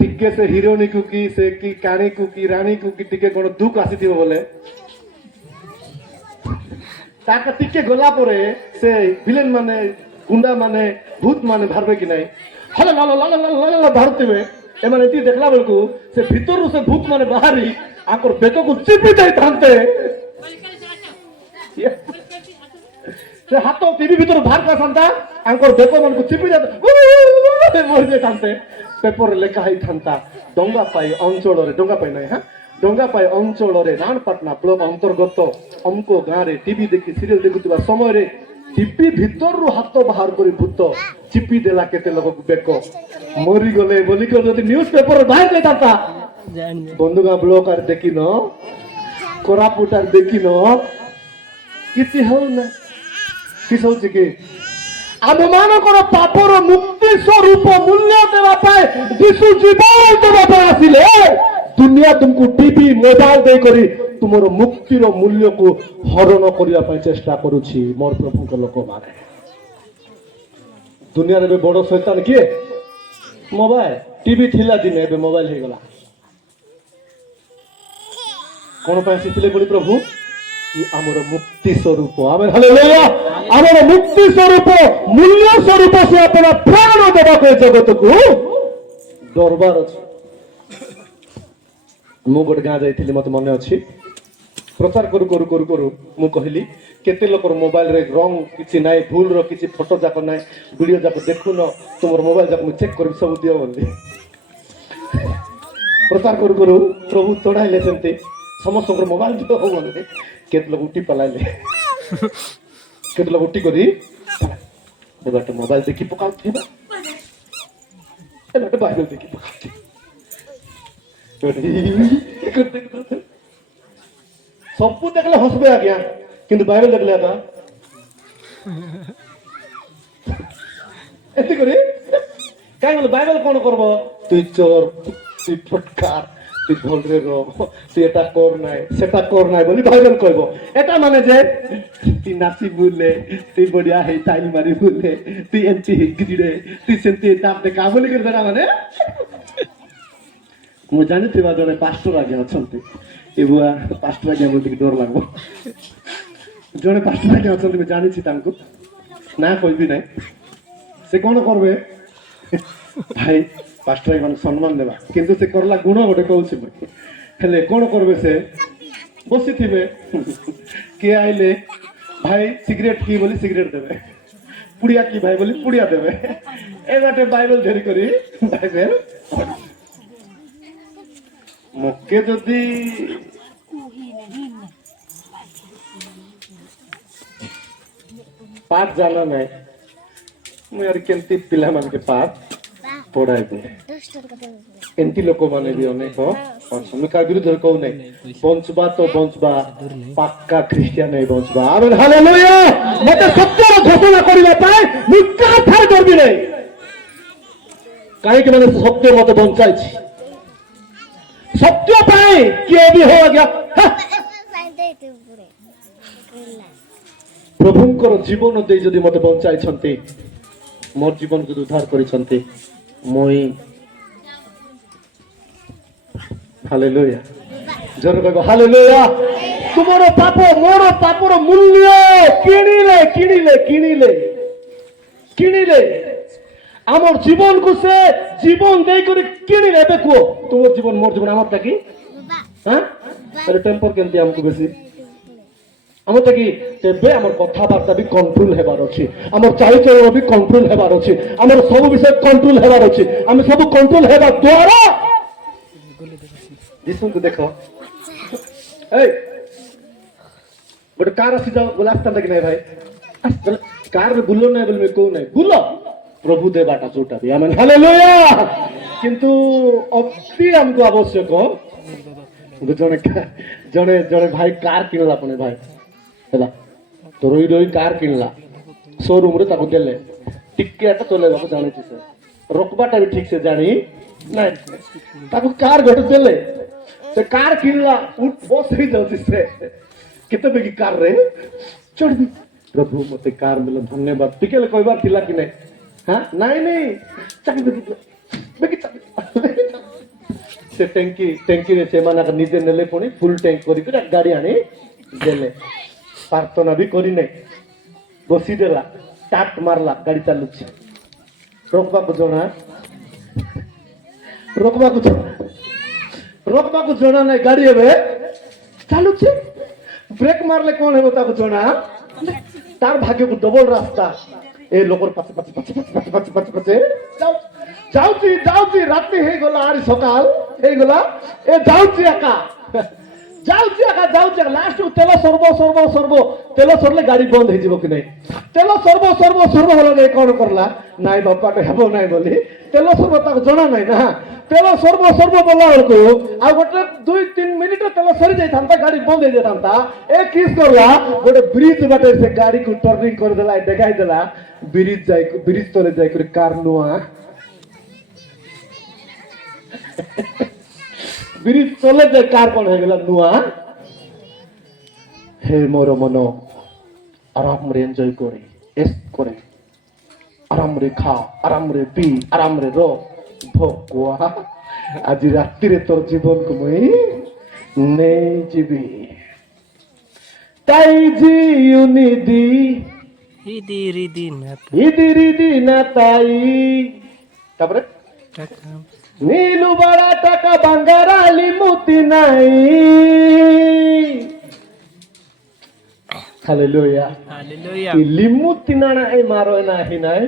ଟିକେ ସେ ହିରୋଇନ କୁ କି ସେ କି କାଣୀ କୁ କି ରାଣୀ କୁ କି ଟିକେ କଣ ଦୁଃଖ ଆସିଥିବ ବୋଲେ ତାକା ଟିକେ ଗଲା ପରେ ସେ ଭିଲେନ ମାନେ ଗୁଣ୍ଡା ମାନେ ଭୂତ ମାନେ ବାହାରିବେ କି ନାହିଁ ହଲ ଲଲ ଲଲ ଲଲ ଲଲ ବାହାରୁଥିବେ ଏମାନେ ଏଠି ଦେଖିଲା ବେଳକୁ ସେ ଭିତରୁ ସେ ଭୂତ ମାନେ ବାହାରି ଆଙ୍କର ବେକକୁ ଚିପି ଦେଇଥାନ୍ତେ ସେ ହାତ ଟିଭି ଭିତରୁ ବାହାର କରିଥାନ୍ତା ଆଙ୍କର ବେକ ମାନଙ୍କୁ ଚିପି ମରିଯାଇଥାନ୍ତେ ପେପରରେ ଲେଖା ହେଇଥାନ୍ତା ଡଙ୍ଗା ପାଇ ଅଞ୍ଚଳରେ ଡଙ୍ଗା ପାଇ ନାହିଁ ହଁ ଡଙ୍ଗା ପାଇ ଅଞ୍ଚଳରେ ରାଣପାଟଣା ବ୍ଲକ ଅନ୍ତର୍ଗତ ଅମୁକ ଗାଁରେ ଟିଭି ଦେଖି ସିରିଏଲ ଦେଖୁଥିବା ସମୟରେ ଟିଭି ଭିତରରୁ ହାତ ବାହାର କରି ଭୂତ ଚିପି ଦେଲା କେତେ ଲୋକକୁ ବେକ ମରିଗଲେ ବୋଲିକରି ଯଦି ନ୍ୟୁଜ ପେପର ବାହାରି ଯାଇଥାନ୍ତା ବନ୍ଧୁଗାଁ ବ୍ଲକ ଆରେ ଦେଖିନ କୋରାପୁଟ ଆରେ ଦେଖିନ କିଛି ହଉନା କିସ ହଉଛି କି ଆମମାନଙ୍କର ପାପର ମୁକ୍ତି ସ୍ୱରୂପ ମୂଲ୍ୟ ଦେବା ପାଇଁ ଯୀଶୁ ଜୀବନ ଦେବା ପାଇଁ ଆସିଲେ ଦୁନିଆ ତୁମକୁ ଟିଭି ମୋବାଇଲ ଦେଇକରି ତୁମର ମୁକ୍ତିର ମୂଲ୍ୟକୁ ହରଣ କରିବା ପାଇଁ ଚେଷ୍ଟା କରୁଛି ମୋର ପ୍ରଭୁଙ୍କ ଲୋକମାନେ ଦୁନିଆରେ ଏବେ ବଡ ଶୈତାନ କିଏ ମୋବାଇଲ ଟିଭି ଥିଲା ଦିନେ ଏବେ ମୋବାଇଲ ହେଇଗଲା କଣ ପାଇଁ ଆସିଥିଲେ ବୋଲି ପ୍ରଭୁ କି ଆମର ମୁକ୍ତି ସ୍ୱରୂପ ହାଲେଲୁୟା ଆମର ମୁକ୍ତି ସ୍ୱରୂପ ମୂଲ୍ୟ ସ୍ୱରୂପ ସେ ଆପଣ ପ୍ରାଣ ଦେବାକୁ ଏ ଜଗତକୁ ଦରବାର ଅଛି ମୁଁ ଗୋଟେ ଗାଁ ଯାଇଥିଲି ମତେ ମନେ ଅଛି ପ୍ରଚାର କରୁ କରୁ କରୁ କରୁ ମୁଁ କହିଲି କେତେ ଲୋକର ମୋବାଇଲରେ ରଙ୍ଗ କିଛି ନାହିଁ ଭୁଲର କିଛି ଫଟୋ ଯାକ ନାହିଁ ଭିଡିଓ ଯାକ ଦେଖୁନ ତୁମର ମୋବାଇଲ ଯାକ ମୁଁ ଚେକ୍ କରିବି ସବୁ ଦିଅ ବୋଲି ପ୍ରଚାର କରୁ କରୁ ପ୍ରଭୁ ଚଢାଇଲେ ସେମିତି ସମସ୍ତଙ୍କର ମୋବାଇଲ ଦିଅ ବୋଲି କେତେ ଲୋକ ଉଠି ପଳାଇଲେ କେତେ ଲୋକ ଉଠି କରି ଏବାଟେ ମୋବାଇଲ ଦେଖି ପକାଉଥିବା ଏବାଟେ ବାଇବେଲ ଦେଖି ପକାଉଥିବା ସବୁ ଦେଖିଲେ ହସବେ ଆଜ୍ଞା କିନ୍ତୁ ବାଇବେଲ ଦେଖିଲେ ଆଜ୍ଞା ଏମିତି କରି କାହିଁକି ବାଇବେଲ କଣ କରବ তুই চোর তুই ফটকার তুই ভলরে রহ তুই এটা কর নাই সেটা কর নাই বলি বাইবেল কইব এটা মানে যে তুই নাচি বুলে তুই বড়িয়া হেই টাইল মারি বুলে তুই এমতি হিগিরে তুই সেমতি দাম দেখা বলি করে সেটা মানে ମୁଁ ଜାଣିଥିବା ଜଣେ ପାଷ୍ଟର ଆଜ୍ଞା ଅଛନ୍ତି ଏ ବୁଆ ପାଷ୍ଟର ଆଜ୍ଞା ମୋତେ ଟିକେ ଡର ଲାଗିବ ଜଣେ ପାଷ୍ଟର ଆଜ୍ଞା ଅଛନ୍ତି ମୁଁ ଜାଣିଛି ତାଙ୍କୁ ନା କହିବି ନାହିଁ ସେ କଣ କରିବେ ଭାଇ ପାଷ୍ଟର ଆଜ୍ଞା ମାନଙ୍କୁ ସମ୍ମାନ ଦେବା କିନ୍ତୁ ସେ କରଲା ଗୁଣ ଗୋଟେ କହୁଛି ମୁଁ ହେଲେ କଣ କରିବେ ସେ ବସିଥିବେ କିଏ ଆଇଲେ ଭାଇ ସିଗାରେଟ କି ବୋଲି ସିଗାରେଟ ଦେବେ ପୁଡ଼ିଆ କି ଭାଇ ବୋଲି ପୁଡ଼ିଆ ଦେବେ ଏ ଗୋଟେ ବାଇବେଲ ଧରି କରି ବାଇବେଲ ମକେ ଯଦି ପାଠ ଜାଣା ନାହିଁ ମୁଁ ଆର କେମିତି ପିଲାମାନଙ୍କୁ ପାଠ ପଢାଇବି ଏମିତି ଲୋକମାନେ ବି ଅନେକ ଅଛନ୍ତି କାହା ବିରୁଦ୍ଧରେ କହୁ ନାହିଁ ବଞ୍ଚବା ତ ବଞ୍ଚବା ପାକ୍କା ଖ୍ରୀଷ୍ଟିଆନ ହେଇ ବଞ୍ଚବା ଆମେ ହାଲେଲୁୟା ମତେ ସତ୍ୟର ଘୋଷଣା କରିବା ପାଇଁ ମୁଁ କାହାଠାରୁ ଡରିବି ନାହିଁ କାହିଁକି ମାନେ ସତ୍ୟ ମତେ ବଞ୍ଚାଇଛି ସତ୍ୟ ପାଇଁ କିଏ ବି ହଉ ଆଜ୍ଞା ପ୍ରଭୁଙ୍କର ଜୀବନ ଦେଇ ଯଦି ମତେ ବଞ୍ଚାଇଛନ୍ତି ମୋର ଜୀବନକୁ ଉଦ୍ଧାର କରିଛନ୍ତି ମୁଇଁ ହାଲେଲୁୟା ଜୋର କହିବ ହାଲେଲୁୟା ତୁମର ପାପ ମୋର ପାପର ମୂଲ୍ୟ କିଣିଲେ କିଣିଲେ କିଣିଲେ କିଣିଲେ আমার জীবনକୁ ସେ ଜୀବନ ଦେଇକରି କିଣିଲେ ଏବେ କୁହ ତୁମ ଜୀବନ ମୋର ଜୀବନ ଆମରଟା କି হ্যাঁ আরে টেম্পর কেমতি ଆମକୁ ବେଶୀ ଆମରଟା କି ତେବେ ଆମର କଥାବାର୍ତ୍ତା ବି କଣ୍ଟ୍ରୋଲ ହେବାର ଅଛି ଆମର ଚାଲିଚଳନ ବି କଣ୍ଟ୍ରୋଲ ହେବାର ଅଛି ଆମର ସବୁ ବିଷୟ କଣ୍ଟ୍ରୋଲ ହେବାର ଅଛି ଆମେ ସବୁ କଣ୍ଟ୍ରୋଲ ହେବା ଦ୍ୱାରା ଯୀଶୁଙ୍କୁ ଦେଖ ଏଇ ଗୋଟେ କାର ଆସି ଯାଅ ବୋଲା ଆସିଥାନ୍ତା କି ନାହିଁ ଭାଇ କାରରେ ବୁଲ ନାହିଁ ବୋଲି ମୁଁ କହୁ ନାହିଁ ବୁଲ प्रभु देवाटा जोटा भी आमेन हालेलुया किंतु अति हमको आवश्यक जने जने जने भाई कार किनला अपने भाई हैला तो रोई रोई कार किनला शोरूम रे ताको देले टिकेट चलेबा को जानि छी से रोकबाटा भी ठीक से जानी नहीं ताको कार घट देले से कार किनला उठ बस ही जाउछि से केते बेगी कार रे चढ़ प्रभु मते कार मिल धन्यवाद टिकेले कहबार थिला कि नहीं हाँ नहीं नहीं चाबी बेगी से टैंकी टैंकी रे से माना निजे नेले पुणी फुल टैंक करी गाड़ी आनी देले ପ୍ରାର୍ଥନା ବି କରିନେ ବସିଦେଲା ଟାଟ ମାରଲା ଗାଡି ଚାଲୁଛି ରୋକବାକୁ ଜଣା ରୋକବାକୁ ଜଣା ନାହିଁ ଗାଡି ଏବେ ଚାଲୁଛି ବ୍ରେକ୍ ମାରଲେ କଣ ହେବ ତାକୁ ଜଣା ତାର ଭାଗ୍ୟକୁ ଡବଲ ରାସ୍ତା ଏ ଲୋକର ପାଛେ ପାଛେ ପାଛେ ପାଛେ ପାଛେ ପାଛେ ପାଛେ ଯାଉଛି ଯାଉଛି ରାତି ହେଇଗଲା ଆରି ସକାଳ ହେଇଗଲା ଏ ଯାଉଛି ଏକା ଲାଷ୍ଟ ତେଲ ସର୍ବ ତେଲ ସରିଲେ ଗାଡି ବନ୍ଦ ହେଇଯିବ କି ନାଇଁ ତେଲ ସର୍ବ ହେଲେ ନାଇଁ କଣ କରଲା ନାଇଁ ବାପାଟେ ହେବ ନାଇଁ ବୋଲି ତେଲ ସର୍ବ ତାକୁ ଜଣା ନାଇଁ ନା ତେଲ ସର୍ବ ବୋଲା ବେଳକୁ ଆଉ ଗୋଟେ 2-3 ମିନିଟ ତେଲ ସରି ଯାଇଥାନ୍ତା ଗାଡି ବନ୍ଦ ହେଇଯାଇଥାନ୍ତା ଏ କିସ୍ କରଲା ଗୋଟେ ବ୍ରିଜ ବାଟେ ସେ ଗାଡିକୁ ଟର୍ନିଂ କରିଦେଲା ଦେଖାଇ ଦେଲା ବ୍ରିଜ ତଳେ ଯାଇକରି କାର ନୁଆ ବ୍ରିଜ ତଳେ ଯାଇ କାର କଣ ହେଇଗଲା ନୁଆ हे मोर मन आराम रे एंजॉय करे आराम रे खा आराम रे पी आराम रे रो भगवा आज राति रे तोर जीवन को मुई ने जीवी ताई जी युनिदी ইদি রিদি না ना ताई तापरे नीलू बड़ा टाका बंगाराली मोती नहीं Hallelujah. Hallelujah Ilimuti nana e maro na hinai.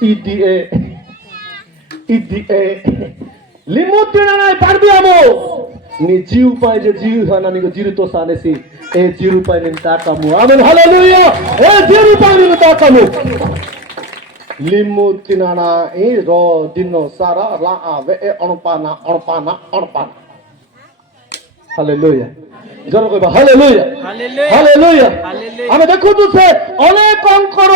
EDA. Limuti nana e parbiamo. Ni jiu pai je jiu hana ni jiru to sanesi. E jiru pai ni takamu. Amen. Hallelujah. E jiru pai ni takamu. Limuti nana e ro dino sara la ave e onpana. Hallelujah. জোর কইবা hallelujah hallelujah আমি দেখুଛୁ সে অনেকଙ୍କର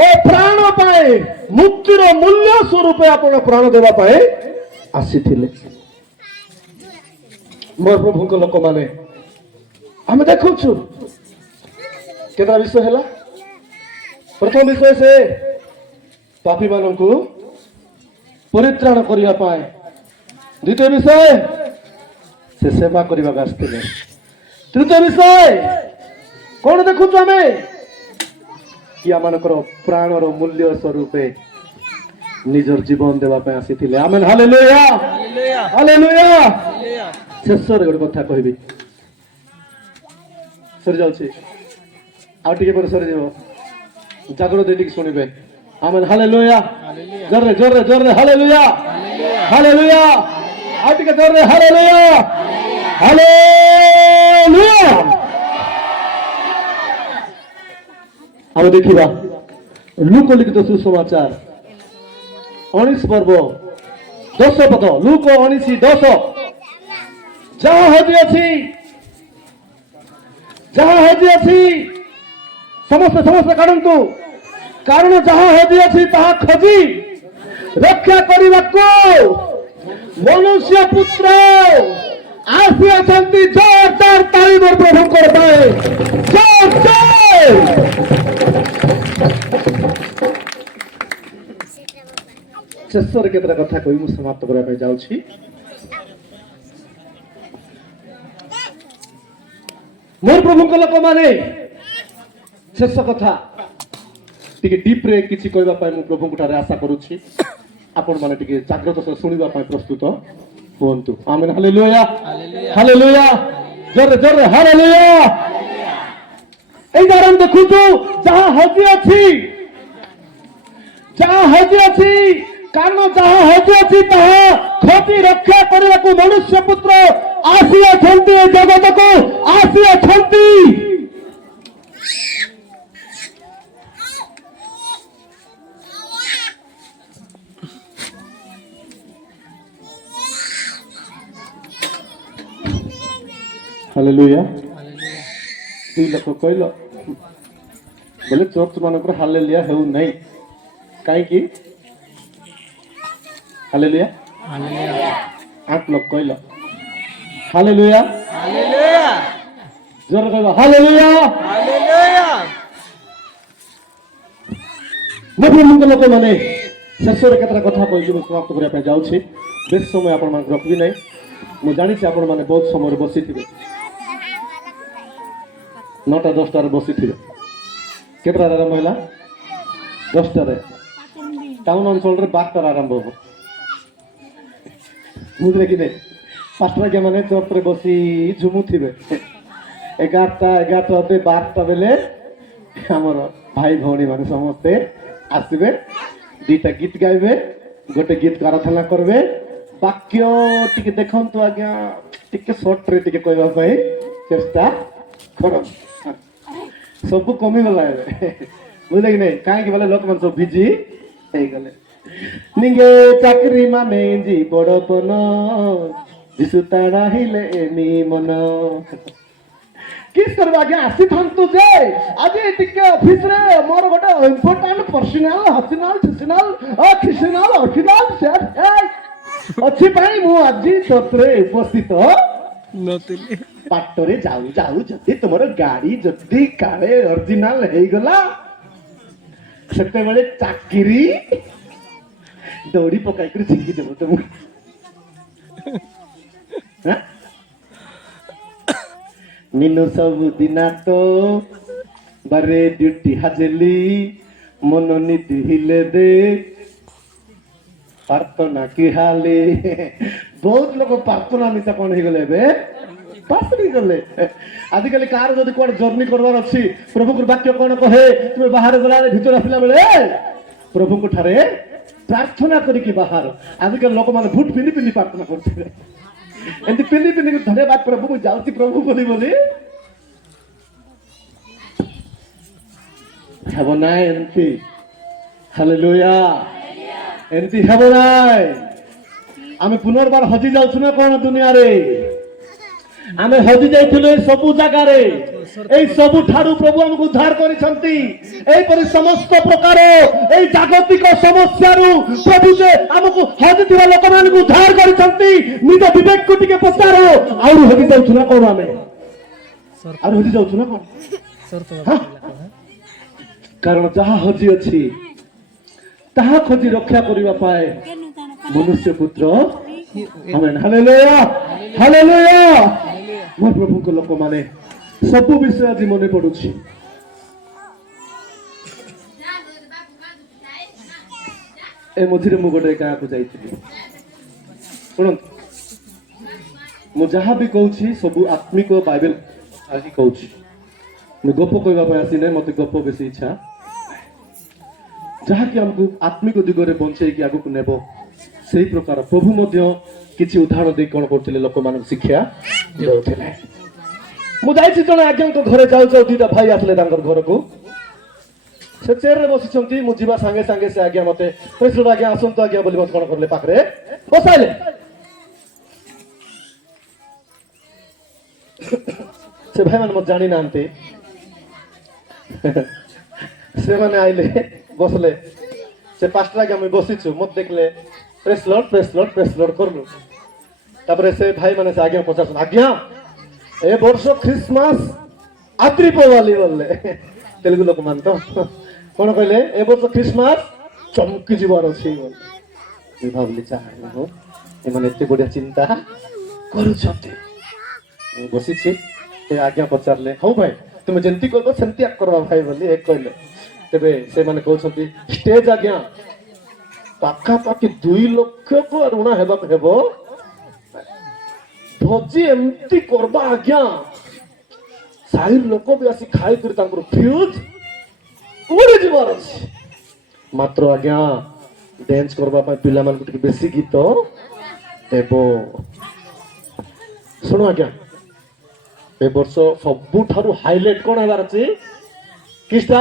ଓ ପ୍ରାଣ ପାଇଁ ମୁକ୍ତିର ମୂଲ୍ୟ ସ୍ୱରୂପେ ଆପଣ ପ୍ରାଣ ଦେବା ପାଇଁ ଆସିଥିଲେ ମୋର ପ୍ରଭୁଙ୍କ ଲୋକମାନେ ଆମେ ଦେଖୁଛୁ କେତେ ବିଷୟ ହେଲା ପ୍ରଥମ ବିଷୟ ସେ ପାପୀ ମାନଙ୍କୁ ପରିତ୍ରାଣ କରିବା ପାଇଁ ଦ୍ୱିତୀୟ ବିଷୟ ସେ ସେବା କରିବାକୁ ଆସିଥିଲେ तृतीय विषय कौन देखु आमे कि आमनकर प्राणर मूल्य स्वरूपे निजर जीवन देवा पे आसीथिले आमेन हालेलुया हालेलुया शेषर गोटे कथा कहबी सरी जाउछि आ टिके पर सरी जेबो जागरो देटिक सुनिबे आमेन हालेलुया जोरे हालेलुया हालेलुया आ टिके जोरे हालेलुया हालेलुया हम देखिबा लूक लिखित सुसमाचार 19 पर्व 10 पद लूक 19:10 जहाँ हजी अछि समस्त काढंतु कारण जहाँ हजी अछि ताहा खोजी रक्षा करबाको मनुष्य पुत्र आसी अछंती जोरदार ताली मोर प्रभु करबाए जोर शेषर केतरा कथा कहि मु समाप्त करबा पे जाउछि मोर प्रभु को लोक माने शेष कथा टिके डीप रे किछि कहबा पे मु प्रभु को आशा करूछि आपण माने टिके जागृत से सुनिबा पे प्रस्तुत हुंतु आमेन हालेलुया हालेलुया जोरे हालेलुया एई कारण देखुछु जहाँ हजी अछि कारण जहाँ हजी अछि ताहा खोजी रक्षा करने को मनुष्य पुत्र आसी अछंती जगत को आसी अछंती हालेलुया ती लोक कहल बोले चर्च मानक हालेलुया हेउ नहीं कहीं हालेलुया आठ लोग कहल हालेलुया जोर कहब हालेलुया मुख्य लोक माने शेषर केतरा कथा कहि समाप्त करबा जाउछि बेस समय आपण मान रखबी नहीं मु जानि छी आपण माने बहुत समय बसी थिबे 9ଟା 10টাରେ ବସିଥିବେ କେତେଟାରେ ଆରମ୍ଭ ହେଲା 10টাରେ ଟାଉନ ଅଞ୍ଚଳରେ 12টাରେ ଆରମ୍ଭ ହବ ବୁଝିଲେ କି ନାଇଁ ପାଷ୍ଟର ମାନେ ଚର୍ଚ୍ଚରେ ବସି ଝୁମୁଥିବେ 11ଟା 12ଟା ବେଲେ ଆମର ଭାଇ ଭଉଣୀ ମାନେ ସମସ୍ତେ ଆସିବେ 2ଟା ଗୀତ ଗାଇବେ ଗୋଟେ ଗୀତ ଆରାଧନା କରିବେ ବାକ୍ୟ ଟିକେ ଦେଖନ୍ତୁ ଆଜ୍ଞା ଟିକେ ସର୍ଟରେ ଟିକେ କହିବା ପାଇଁ ଚେଷ୍ଟା କରନ୍ତୁ ସବୁ କମିଗଲା ଏବେ ବୁଝିଲେ କି ନାଇଁ କାହିଁକି ବୋଲେ ଲୋକମାନେ ସବୁ ବିଜି ହେଇଗଲେ ନିଙ୍ଗେ ଚାକିରି ମାନେ ଜି ବଡପନ ଯିଶୁ ତାଡ଼ା ହିଲେ ଏନି ମନ କିସ୍ କରିବା ଆଜ୍ଞା ଆସିଥାନ୍ତୁ ଯେ ଆଜି ଟିକେ ଅଫିସରେ ମୋର ଗୋଟେ ଇମ୍ପୋର୍ଟାଣ୍ଟ ପର୍ସନାଲ ଖିସିନାଲ ଅଛି ପାଇଁ ମୁଁ ଆଜି ଚର୍ଚ୍ଚରେ ଉପସ୍ଥିତ ନଥିଲି ବାଟରେ ଯାଉ ଯାଉ ଯଦି ତୁମର ଗାଡି ଯଦି କାଳେ ଅରିଜିନାଲ ହେଇଗଲା ସେତେବେଳେ ଚାକିରି ଦୌଡ଼ି ପକାଇକରି ଝିଙ୍କି ଦେବ ତୁମକୁ ନିନୁ ସବୁ ଦିନା ତ ବାରେ ଡ୍ୟୁଟି ହାଜେଲି ମନୋନୀତି हिले ଦେ ପ୍ରାର୍ଥନା କି ହାଲେ ବହୁତ ଲୋକ ପ୍ରାର୍ଥନା ନିଶା କଣ ହେଇଗଲେ ଏବେ ପାସ୍ ହେଇଗଲେ ଆଜିକାଲି କାହାର ଯଦି କୁଆଡେ ଜର୍ଣ୍ଣି କରିବାର ଅଛି ପ୍ରଭୁଙ୍କ ବାକ୍ୟ କଣ କହେ ତୁମେ ବାହାରେ ଗଲାବେଳେ ଭିତରେ ଆସିଲା ବେଳେ ପ୍ରଭୁଙ୍କ ଠାରେ ପ୍ରାର୍ଥନା କରିକି ବାହାର ଆଜିକାଲି ଲୋକମାନେ ଭୁଟ ପିନ୍ଧି ପିନ୍ଧି ପ୍ରାର୍ଥନା କରୁଥିବେ ଏମିତି ପିନ୍ଧି ପିନ୍ଧି ଧନ୍ୟବାଦ ପ୍ରଭୁ ମୁଁ ଯାଉଛି ପ୍ରଭୁ ବୋଲି ହେବ ନାଇଁ ଏମିତି ହାଲେଲୁୟା ଏମିତି ହେବ ନାଇଁ ଆମେ ପୁନର୍ବାର ହଜି ଯାଉଛୁ ନା କଣ ଦୁନିଆରେ ଆମେ ହଜି ଯାଇଥିଲୁ ଏ ସବୁ ଜାଗାରେ এই ସବୁ ଠାରୁ ପ୍ରଭୁ ଆମକୁ ଉଦ୍ଧାର କରିଛନ୍ତି ଏହିପରି ସମସ୍ତ ପ୍ରକାର এই ଜାଗତିକ ସମସ୍ୟାରୁ ପ୍ରଭୁ ଯେ ଆମକୁ ହଜିଥିବା ଲୋକମାନଙ୍କୁ ଉଦ୍ଧାର କରିଛନ୍ତି ନିଜ ବିବେକକୁ ଟିକେ ପଚାର ଆହୁରି ହଜି ଯାଉଛୁ ନା କଣ ଆମେ ଆହୁରି ହଜି ଯାଉଛୁ ନା କଣ କାରଣ ଯାହା ହଜି ଅଛି ତାହା ଖୋଜି ରକ୍ଷା କରିବା ପାଇଁ ମନୁଷ୍ୟ ପୁତ୍ର ଆମେନ୍ ହାଲେଲୁୟା ହାଲେଲୁୟା ମୋ ପ୍ରଭୁଙ୍କ ଲୋକମାନେ ସବୁ ବିଷୟ ଆଜି ମନେ ପଡୁଛି ଏ ମଝିରେ ମୁଁ ଗୋଟେ ଗାଁକୁ ଯାଇଥିଲି ଶୁଣନ୍ତୁ ମୁଁ ଯାହା ବି କହୁଛି ସବୁ ଆତ୍ମିକ ବାଇବେଲ ଆଜି କହୁଛି ମୁଁ ଗପ କହିବା ପାଇଁ ଆସିନାହିଁ ମତେ ଗପ ବେଶୀ ଇଚ୍ଛା ଯାହାକି ଆମକୁ ଆତ୍ମିକ ଦିଗରେ ବଞ୍ଚେଇକି ଆଗକୁ ନେବ ସେଇ ପ୍ରକାର ପ୍ରଭୁ ମଧ୍ୟ କିଛି ଉଦାହରଣ ଦେଇ କଣ କରୁଥିଲେ ଲୋକମାନଙ୍କୁ ଶିକ୍ଷା ଦେଉଥିଲେ ମୁଁ ଯାଇଛି ଜଣେ ଆଜ୍ଞାଙ୍କ ଘରେ ଯାଉ ଯାଉ 2ଟା ଭାଇ ଆସିଲେ ତାଙ୍କର ଘରକୁ ସେ ଚେୟାରରେ ବସିଛନ୍ତି ମୁଁ ଯିବା ସାଙ୍ଗେ ସାଙ୍ଗେ ସେ ଆଜ୍ଞା ମତେ ଆଜ୍ଞା ଆସନ୍ତୁ ଆଜ୍ଞା ବୋଲି ମତେ କଣ କରିଲେ ପାଖରେ ବସାଇଲେ ସେ ଭାଇମାନେ ମତେ ଜାଣି ନାହାନ୍ତି ସେମାନେ ଆଇଲେ ବସଲେ ସେ ପାଷ୍ଟର ଆଜ୍ଞା ମୁଁ ବସିଛୁ ମତେ ଦେଖିଲେ ପ୍ରେସ୍ ଲର୍ଡ କରଲୁ ତାପରେ ସେ ଭାଇ ମାନେ ସେ ଆଜ୍ଞା ପଚାରୁଛନ୍ତି ଆଜ୍ଞା ଏ ବର୍ଷ ଖ୍ରୀଷ୍ଟମାସ ଆଦ୍ରି ପବାଲି ବୋଲେ ତେଲୁଗୁ ଲୋକମାନେ ତ କଣ କହିଲେ ଏ ବର୍ଷ ଖ୍ରୀଷ୍ଟମାସ ଚମକି ଯିବାର ଅଛି ମୁଁ ଭାବିଲି ଚାହା ଏମାନେ ଏତେ ବଢିଆ ଚିନ୍ତା କରୁଛନ୍ତି ମୁଁ ବସିଛି ସେ ଆଜ୍ଞା ପଚାରିଲେ ହଉ ଭାଇ ତୁମେ ଯେମିତି କହିବ ସେମିତି କରିବା ଭାଇ ବୋଲି ଏକ କହିଲେ ତେବେ ସେମାନେ କହୁଛନ୍ତି ଷ୍ଟେଜ ଆଜ୍ଞା ପାଖାପାଖି 2 ଲକ୍ଷକୁ ଋଣ ହେବାକୁ ହେବ ଭୋଜି ଏମିତି କରବା ଆଜ୍ଞା ସାହିର ଲୋକ ବି ଆସି ଖାଇକରି ତାଙ୍କର ଫ୍ୟୁଜ ଉଡି ଯିବାର ଅଛି ମାତ୍ର ଆଜ୍ଞା ଡ୍ୟାନ୍ସ କରିବା ପାଇଁ ପିଲାମାନଙ୍କୁ ଟିକେ ବେଶୀ ଗୀତ ଦେବ ଶୁଣ ଆଜ୍ଞା ଏ ବର୍ଷ ସବୁଠାରୁ ହାଇଲାଇଟ କଣ ହେବାର ଅଛି କିଛିଟା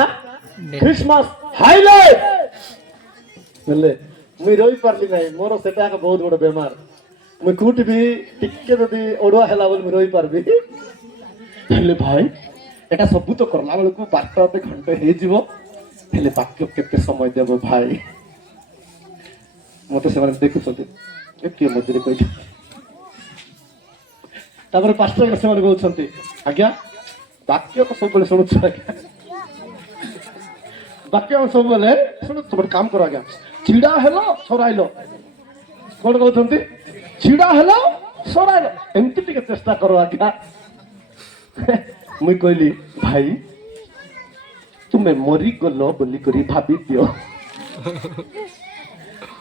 ଖ୍ରୀଷ୍ଟମାସ ହାଇଲାଇଟ ହେଲେ ମୁଇଁ ରହିପାରିଲି ନାହିଁ ମୋର ସେଟା ଏକ ବହୁତ ବଡ ବେମାର ମୁଁ କୋଉଠି ବି ଟିକେ ଯଦି ଅଡୁଆ ହେଲା ବୋଲି ମୁଁ ରହିପାରିବି ହେଲେ ଭାଇ ଏଟା ସବୁ ତ କଲା ବେଳକୁ 12 ଘଣ୍ଟେ ହେଇଯିବ ହେଲେ ବାକ୍ୟ କେତେ ସମୟ ଦେବ ଭାଇ ମତେ ସେମାନେ ଦେଖୁଛନ୍ତି କିଏ ମଝିରେ କହିଛି ତାପରେ ପାଷ୍ଟର ସେମାନେ କହୁଛନ୍ତି ଆଜ୍ଞା ବାକ୍ୟ ତ ସବୁବେଳେ ଶୁଣୁଛୁ ଆଜ୍ଞା ବାକ୍ୟ ସବୁବେଳେ ଶୁଣୁ ଗୋଟେ କାମ କର ଆଜ୍ଞା ଛିଡା ହେଲ ସରାଇଲ କଣ କହୁଛନ୍ତି ଛିଡା ହେଲ ସରାଇଲ ଏମିତି ଟିକେ ଚେଷ୍ଟା କର ଆଜ୍ଞା मुई कहली भाई तुमे मरी गल बोली करी भाभी दियो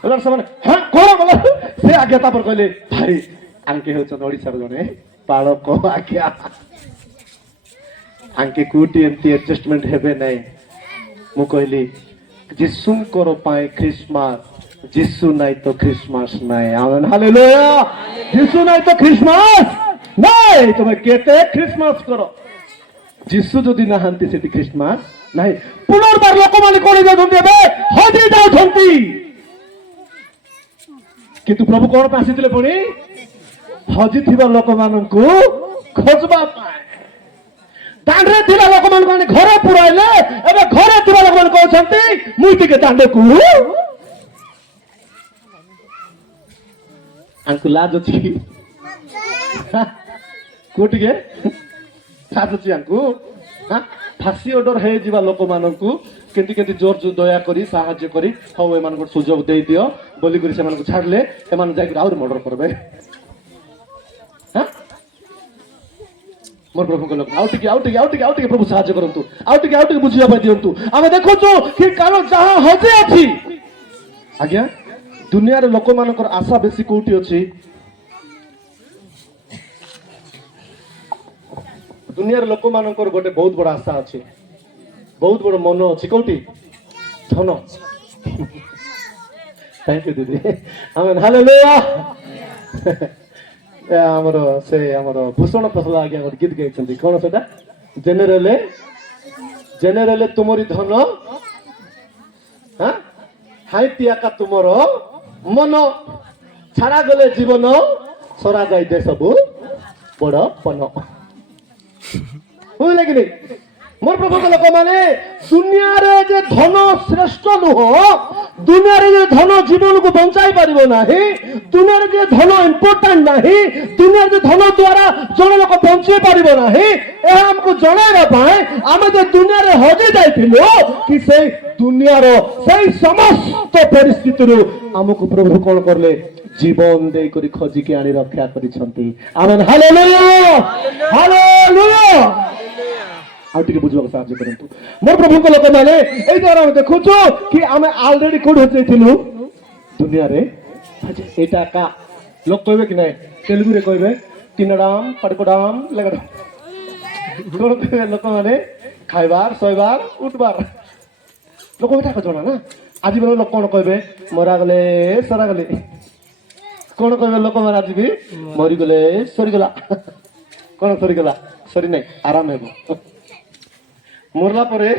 हाँ कौन बोला से आज्ञा तापर कहले भाई आंके होचन ओडिशार जने पालक आज्ञा आंके कोटी एमती एडजस्टमेंट हेबे नहीं मु कहली जिसुंकर पाए क्रिसमस जिसु नहीं तो क्रिसमस नहीं आमेन हालेलुया जिसु नहीं तो क्रिसमस नहीं तुम्हें केते क्रिसमस करो जिसु जदि नाहांती सेति क्रिसमस नहीं पुनर्बार लोक माने कोणी जाउछन्ती बे हजि जाउछन्ती किंतु प्रभु कोन पे आसीथिले पुणी हजि थिबा लोक माननकु खोजबा पाए दांडरे थिबा लोक मान माने घरे पुराइले एबे घरे थिबा लोक मान कहछन्ती मुई टिके दांडे कु आंकु लाज अछि कोटिके लाज अछि आंकु फासी ऑर्डर हे जिबा लोक माननकु केंति केंति जोर जो दया करी साहाय्य करी हौ एमान को सुजोग दे दियो बोली करी सेमान को छाडले एमान जाय और मर्डर करबे हां मोर प्रभु को लोक आउटिके प्रभु साहाय्य करंतु आउटिके बुझिया पाइ दियंतु आमे देखो जो कि कारण जहां हजे अछि आज्ञा दुनिया रे लोक मानकर आशा बेसी कोठी अछि दुनिया रे लोक मानकर गोटे बहुत बड़ आशा अछि बहुत बड़ मन अछि कोठी धन थैंक यू दीदी आमेन हालेलुया हमर से हमर भूषण प्रसाद आगे हमर गीत गाइछन्ती कोन सेटा जेनेरेले तुमरी धन हां हाई पियाका तुमर मन छाड़ा गले जीवन सरा जाई दे सबु बड़ पन बुझले कि नहीं मोर प्रभु के लोक माने दुनिया रे जे धन श्रेष्ठ नुह दुनिया रे जे धन जीवन को बंचाई परिबो नाही दुनिया रे जे धन इंपोर्टेंट नाही दुनिया रे धन द्वारा जण लोक बंचाई परिबो नाही ए हमको जणाइबा पाए आमे जे दुनिया रे हजि जाइथिलो कि से दुनिया रो सही समस्त परिस्थिति रो हमको प्रभु कोन करले जीवन दे करी खोजी के आनी रक्षा करिसंती आमेन हालेलुया हालेलुया आउटिके बुझबाक साहाय्य करंतु मोर प्रभु को लोक माने एई द्वारा हम देखुछु कि आमे ऑलरेडी कोड हो जाइथिलु दुनिया रे एटा का लोक कहबे कि नै तेलुगु रे कहबे तिनडाम पडपडाम लगडा कोन कहबे लोक माने खाइबार सोइबार उठबार लोक एटा को जणा ना आज बेले लोक कोन कहबे मरा गले सरा गले कोन कहबे लोक माने आज भी मरि गले सरी गला कोन सरी गला सरी नै आराम हेबो मरला परे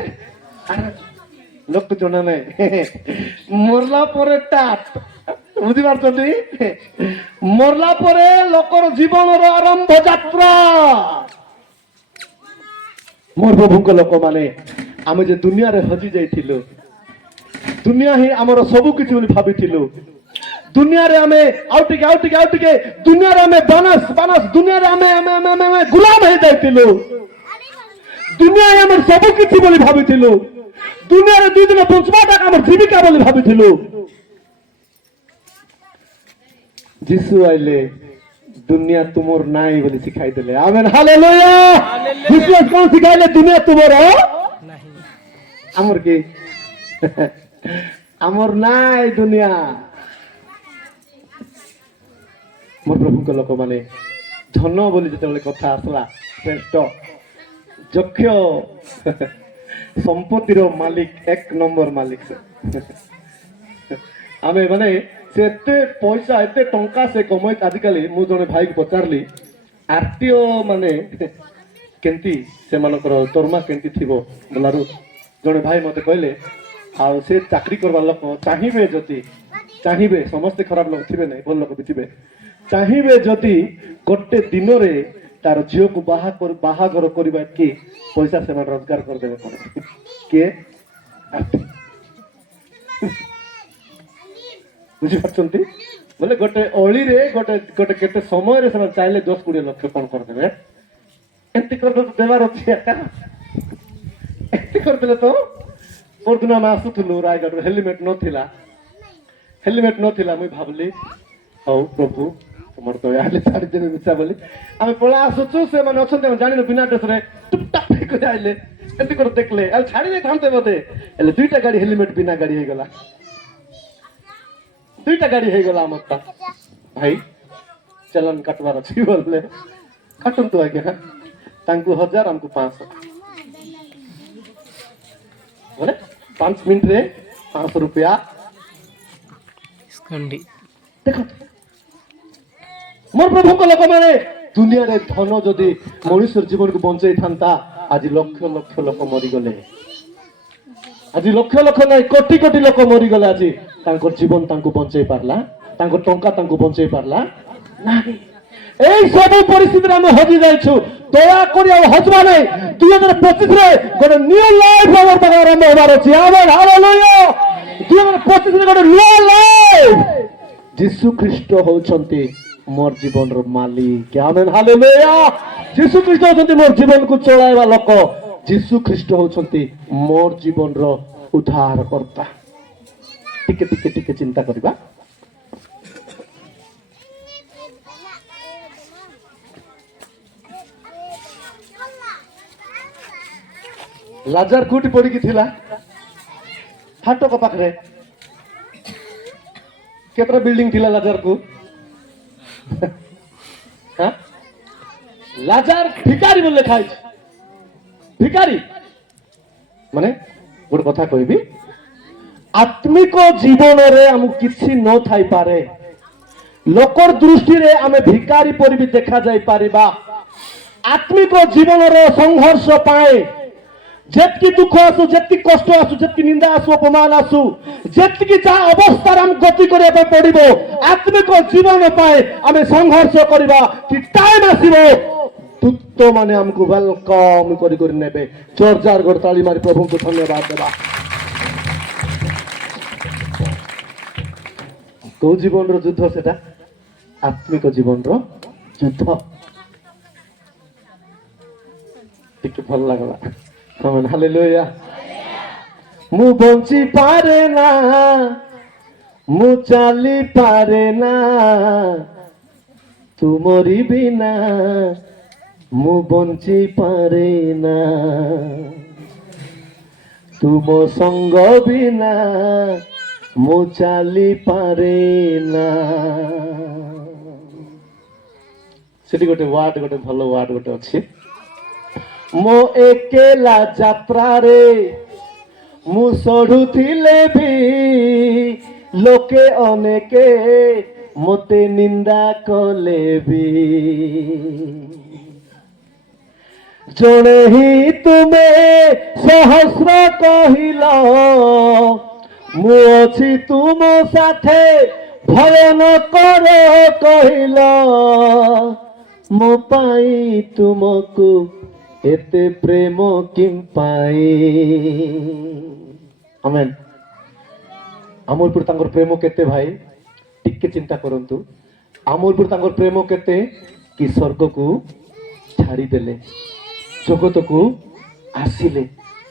लोक जणा नै मरला परे टाट बुझी पारछन्ती मरला परे लोकर जीवन रो आरंभ यात्रा मोर प्रभु को लोक माने आमे जे दुनिया रे हजि जाइथिलु दुनिया ही हमर सब किछ बोली भाबिथिलु दुनिया रे आमे आउटिके दुनिया रे आमे बानस दुनिया रे आमे गुलाम हे जाइथिलु दुनिया हमर सब किछि बोली भाबिथिलु दुनिया रे दुई दिन बंचबाटा हमर जीविका बोली भाबिथिलु जिसु आइले दुनिया तुमर नाई बोली सिखाई देले आमेन हालेलुया जिसु कोन सिखाइले दुनिया तुमर नाही हमर की हमर नाई दुनिया मोर प्रभु को लोक माने धन बोली जते कथा आसला श्रेष्ठ यक्ष संपत्तिर मालिक एक नंबर मालिक से आमे माने से एते पैसा एते टंका से कमाई आजिकल मु जने भाई को पचारली आरटीओ माने केंती से मानकर दरमा केंती थिबो बोलारु जने भाई मते कहले आ से चाकरी करबा लोक चाहिबे जति चाहिबे समस्त खराब लोक थिबे नै भल लोक भी थिबे चाहिबे जति गोटे दिन रे तार झियो को बाहागर करबा की पैसा से रोजगार कर देबे पड़े के बुझी पाछंती बोले गोटे ओली रे गोटे गोटे केते समय रे से चाइले 10-20 लाख कोन कर देबे एंती कर देबार अछि एका एंती कर देले तो परदिना मा आसुथलु रायगढ़ हेलमेट नथिला मुई भाबली हौ प्रभु तुमर तो याले छाड़ी देबे बिचा बोली आमे पळा आसुछु से माने अछन्ते जानिनो बिना ड्रेस रे টুপটাপ করে আইলে এমনি করে দেখলে আর ছাড়ি দিয়ে থামতে বলতে এলে দুইটা গাড়ি হেলমেট বিনা গাড়ি হয়ে গেল, দুইটা গাড়ি হয়ে গেল আমারটা। ভাই চালান কাটবার আছে বললে কাটুন তো আগে, হ্যাঁ তাঙ্কু 1000 আমকু 500 बोले 5 मिनट रे 500 रुपया देखो मोर प्रभु को लोक माने दुनिया रे धन जदि मनुष्य जीवन को बंचाई थांता आज लक्ष लक्ष लोक मरी गले, आज लक्ष लक्ष नहीं कोटी कोटी लोक मरी गले, आज तांकर जीवन तांको बंचाई पारला, तांकर टंका तांको बंचाई पारला नाही। এই সব পরিস্থিতিতে আমি হজি যাইছু, দয়া করি আর হজবা নাই। 2025 রে গোটে নিউ লাইফ আমার পাখে আরম্ভ হবার আছে। Amen hallelujah. 2025 রে গোটে নিউ লাইফ যীশু খ্রিস্ট হউছন্তি মোর জীবনর মালিক। Amen hallelujah. যীশু খ্রিস্ট হউছন্তি মোর জীবনକୁ চলাଇବା লোক, যীশু ଖ୍ରୀଷ୍ଟ ହଉଛନ୍ତି ମୋର ଜୀବନର ଉଦ୍ଧାରକର୍ତ୍ତା। ଟିକେ ଟିକେ ଟିକେ ଚିନ୍ତା କରିବା। लाजार कोटी पड़ी थिला फाटक पाखरे केतरा बिल्डिंग थिला लाजार को हाँ लाजार भिकारी बोले खाई भिकारी माने गोटे कथा कहबी आत्मिक जीवन रे हम किछि न थाई पारे, लोकर दृष्टि रे आमे भिकारी परि भी देखा जाई पारिबा। आत्मिक जीवन रे संघर्ष पाए जेतकी दुख आसु, जेतकी कष्ट आसु, जेतकी निंदा आसु, अपमान आसु, जेतकी जा अवस्था हम गति करबा पड़िबो, आत्मिक जीवन पाए आमे संघर्ष करबा कि टाइम आसीबो दूत माने हमको वेलकम करी करी नेबे। जोरदार गोड़ ताली मारी प्रभु को धन्यवाद देबा। को जीवन रो युद्ध सेटा आत्मिक जीवन रो युद्ध। ठीक भल लागला। Amen hallelujah. मु बंची पारे ना, मु चाली पारे ना, तुमरी बिना मु बंची पारे ना, तुम संग बिना मु चाली पारे ना। सेठी गोटे वार्ड गोटे भल वार्ड गोटे अच्छी मो एकेला यात्रा रे मु सड़ुथिले भी लोके अनेके मोते निंदा कले भी, जणे ही तुमे सहस्र कहिल मु अछि तुम साथे भय न करो कहिल, मो पाई तुमको एते प्रेम किम पाई। आमेन। आमर पर तांकर प्रेम केते भाई टिके चिंता करंतु। आमर पर तांकर प्रेम केते कि स्वर्ग को छाड़ी देले, जगत को आसिले,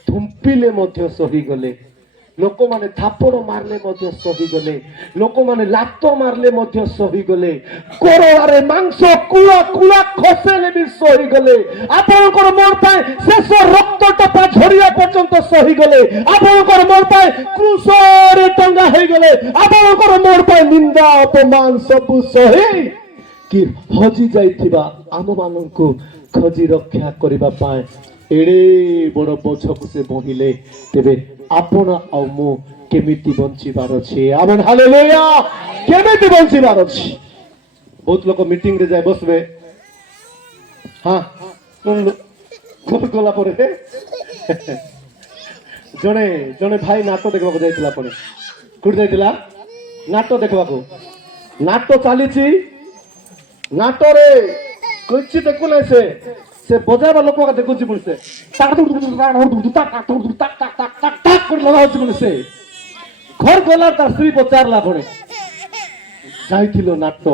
थुम्पिले मध्य सही गले, लोक माने थापड़ मारले मध्य सही गले, लोक माने लात मारले मध्य सही गले, कोरोनारे मांस कुला कुला खसेले भी सही गले, आपनकर मोर पाए शेष रक्त टपा झरिया पर्यंत सही गले, आपनकर मोर पाए क्रूसरे टंगा हे गले, आपनकर मोर पाए निंदा अपमान सब सही कि हजी जाइथिबा आम माननकु खजी रक्षा करिबा पाए एड़े बड़ बोझकु से बहिले तेबे आपण आ मु केमिति बंचिबार अछि। Amen hallelujah. केमिति बंचिबार अछि। बहुत लोक मीटिंग रे जाय बसबे, हां कोन गोला परे जणे जणे भाई नाटक देखबा को जाइतिला परे कुड जाइतिला नाटक देखबा को, नाटक चालीछि, नाटक रे किछि देखु नै से बजाबा लोक का देखु छी पुलिस ताक ताक ताक ताक ताक कर लगाउ छी पुलिस घर गला तार स्त्री पचारला पड़े जाइथिलो नाटक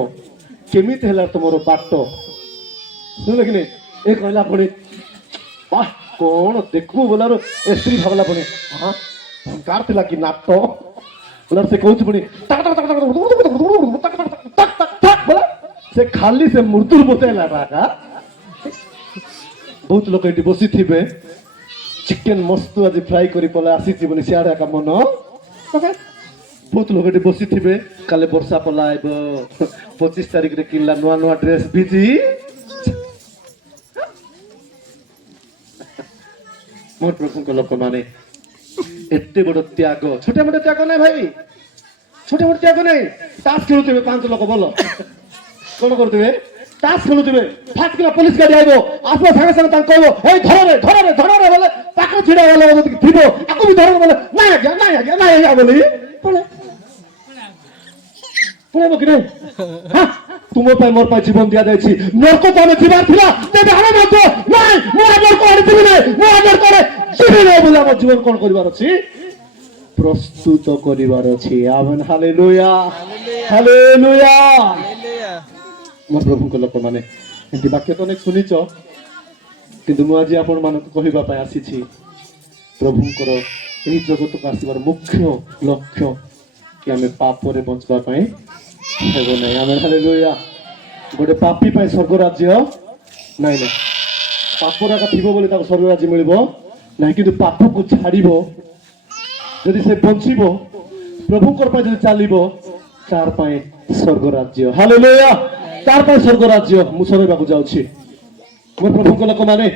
केमिति होला तमरो बाटो सुनले कि नै ए कहला पड़े वाह कोन देखबो बोलारो ए स्त्री भावला पड़े हां कार थिला कि नाटक बोला से कहू छी पड़े ताक ताक ताक ताक ताक ताक बोला से खाली से मृत्यु बचाइला राका ବହୁତ ଲୋକ ଏଠି ବସିଥିବେ ଚିକେନ ମସ୍ତ ଆଜି ଫ୍ରାଏ କରି ପଳେଇ ଆସିଛି ବୋଲି ସିଆଡ଼େ ଏକା ମନ ବହୁତ ଲୋକ ଏଠି ବସିଥିବେ କାଲି ବର୍ଷା ପଲା ଆଇବ 25 ତାରିଖରେ କିଣିଲା ନୂଆ ନୂଆ ଡ୍ରେସ୍ ଭିଜି ମୋର ପ୍ରଭୁଙ୍କ ଲୋକମାନେ ଏତେ ବଡ଼ ତ୍ୟାଗ ଛୋଟ ମୋଟ ତ୍ୟାଗ ନାହିଁ ଭାଇ ଛୋଟ ମୋଟ ତ୍ୟାଗ ନାହିଁ ତାସ୍ ଖେଳୁଥିବେ 5 ଲୋକ ଭଲ କଣ କରୁଥିବେ ତାସ୍ ଖେଳୁଥିବେ ଫାଟ କିନା ପୋଲିସ ଗାଡ଼ି ଆଇବ ଆସିବ ସାଙ୍ଗେ ସାଙ୍ଗେ ତାଙ୍କୁ କହିବ ଏଇ ଧରରେ ବୋଲେ ପାଖରେ ଛିଡ଼ା ଗଲା ଯଦି ଥିବ ଆକୁ ବି ଧର ବୋଲେ ନାଇଁ ଆଜ୍ଞା ବୋଲି ପଳେଇବ କି ନାହିଁ ତୁମ ପାଇଁ ମୋର ପାଇଁ ଜୀବନ ଦିଆଯାଇଛି ନର୍କକୁ ଆମେ ଯିବାର ଥିଲା ତେବେ ଆମେ ମଧ୍ୟ ନାଇଁ ମୁଁ ନର୍କ ଆଣିଥିବି ନାହିଁ ମୁଁ ନର୍କରେ ଯିବି ନାହିଁ ବୋଲି ଆମ ଜୀବନ କଣ କରିବାର ଅଛି ପ୍ରସ୍ତୁତ କରିବାର ଅଛି ଆମେନ ହାଲେଲୁୟା ହାଲେଲୁୟା ମୋର ପ୍ରଭୁଙ୍କ ଲୋକମାନେ ଏମିତି ବାକ୍ୟ ତ ଅନେକ ଶୁଣିଛ କିନ୍ତୁ ମୁଁ ଆଜି ଆପଣମାନଙ୍କୁ କହିବା ପାଇଁ ଆସିଛି ପ୍ରଭୁଙ୍କର ଏହି ଜଗତକୁ ଆସିବାର ମୁଖ୍ୟ ଲକ୍ଷ୍ୟ କି ଆମେ ପାପରେ ବଞ୍ଚିବା ପାଇଁ ହେବ ନାହିଁ ଆମେ ହାଲେଲୁୟା ଗୋଟେ ପାପୀ ପାଇଁ ସ୍ୱର୍ଗ ରାଜ୍ୟ ନାଇଁ ନାଇଁ ପାପର ଏକା ଥିବ ବୋଲି ତାକୁ ସ୍ୱର୍ଗ ରାଜ୍ୟ ମିଳିବ ନାହିଁ କିନ୍ତୁ ପାପକୁ ଛାଡ଼ିବ ଯଦି ସେ ବଞ୍ଚିବ ପ୍ରଭୁଙ୍କର ପାଇଁ ଯଦି ଚାଲିବ ତାର ପାଇଁ ସ୍ୱର୍ଗ ରାଜ୍ୟ ହାଲେଲୁୟା ତାର ପାଇଁ ସ୍ୱର୍ଗ ରାଜ୍ୟ ମୁଁ ଶୁଣିବାକୁ ଯାଉଛି ମୋ ପ୍ରଭୁଙ୍କ ଲୋକମାନେ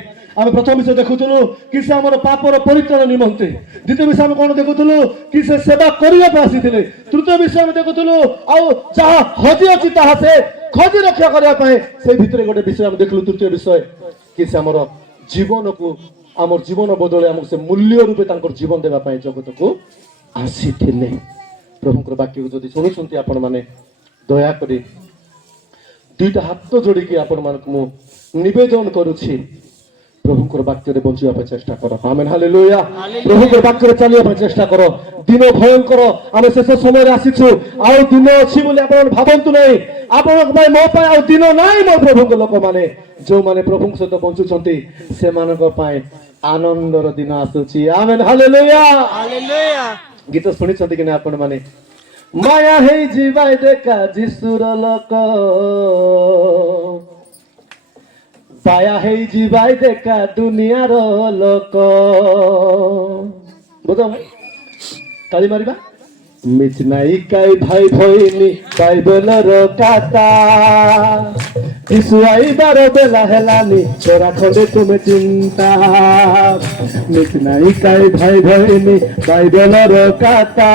ଆମେ ପ୍ରଥମ ବିଷୟ ଦେଖୁଥିଲୁ କି ସେ ଆମର ପାପର ପରିତ୍ରାଣ ନିମନ୍ତେ ଦ୍ୱିତୀୟ ବିଷୟ ଆମେ କଣ ଦେଖୁଥିଲୁ କି ସେ ସେବା କରିବାକୁ ଆସିଥିଲେ ତୃତୀୟ ବିଷୟ ଆମେ ଦେଖୁଥିଲୁ ଆଉ ଯାହା ହଜି ଅଛି ତାହା ସେ ଖୋଜି ରକ୍ଷା କରିବା ପାଇଁ ସେଇ ଭିତରେ ଗୋଟେ ବିଷୟ ଆମେ ଦେଖିଲୁ ତୃତୀୟ ବିଷୟ କି ସେ ଆମର ଜୀବନକୁ ଆମର ଜୀବନ ବଦଳେ ଆମକୁ ସେ ମୂଲ୍ୟ ରୂପେ ତାଙ୍କର ଜୀବନ ଦେବା ପାଇଁ ଜଗତକୁ ଆସିଥିଲେ ପ୍ରଭୁଙ୍କର ବାକ୍ୟକୁ ଯଦି ଶୁଣୁଛନ୍ତି ଆପଣମାନେ ଦୟାକରି ଦୁଇଟା ହାତ ଯୋଡ଼ିକି ଆପଣମାନଙ୍କୁ ମୁଁ ନିବେଦନ କରୁଛି ପ୍ରଭୁଙ୍କର ବାକ୍ୟରେ ବଞ୍ଚିବା ପାଇଁ ଚେଷ୍ଟା କର ଆମେନ ହାଲେଲୁୟା ପ୍ରଭୁଙ୍କର ବାକ୍ୟରେ ଚାଲିବା ପାଇଁ ଚେଷ୍ଟା କର ଦିନ ଭୟଙ୍କର ଆମେ ଶେଷ ସମୟରେ ଆସିଛୁ ଆଉ ଦିନ ଅଛି ବୋଲି ଆପଣ ଭାବନ୍ତୁ ନାହିଁ ଆପଣଙ୍କ ପାଇଁ ମୋ ପାଇଁ ଆଉ ଦିନ ନାହିଁ ମୋ ପ୍ରଭୁଙ୍କ ଲୋକମାନେ ଯୋଉମାନେ ପ୍ରଭୁଙ୍କ ସହିତ ବଞ୍ଚୁଛନ୍ତି ସେମାନଙ୍କ ପାଇଁ ଆନନ୍ଦର ଦିନ ଆସୁଛି ଆମେନ ହାଲେଲୁୟା ଗୀତ ଶୁଣିଛନ୍ତି କି ନା ଆପଣମାନେ ମାୟା ହେଇ ଯିବାଇ ଦେଖା ଯିଶୁର ଲୋକ ପାୟା ହେଇ ଯିବାଇ ଦେଖା ଦୁନିଆର ଲୋକ ବୁଝ ତାଳି ମାରିବା ମିଛ ନାଇ କାଇ ଭାଇ ଭଇନି ବାଇବେଲର କାତା ଯୀଶୁ ଆଇବାର ବେଲା ହେଲାନି ତୋରା ଖଣ୍ଡେ ତୁମେ ଚିନ୍ତା ମିଛ ନାଇ କାଇ ଭାଇ ଭଇନି ବାଇବେଲର କାତା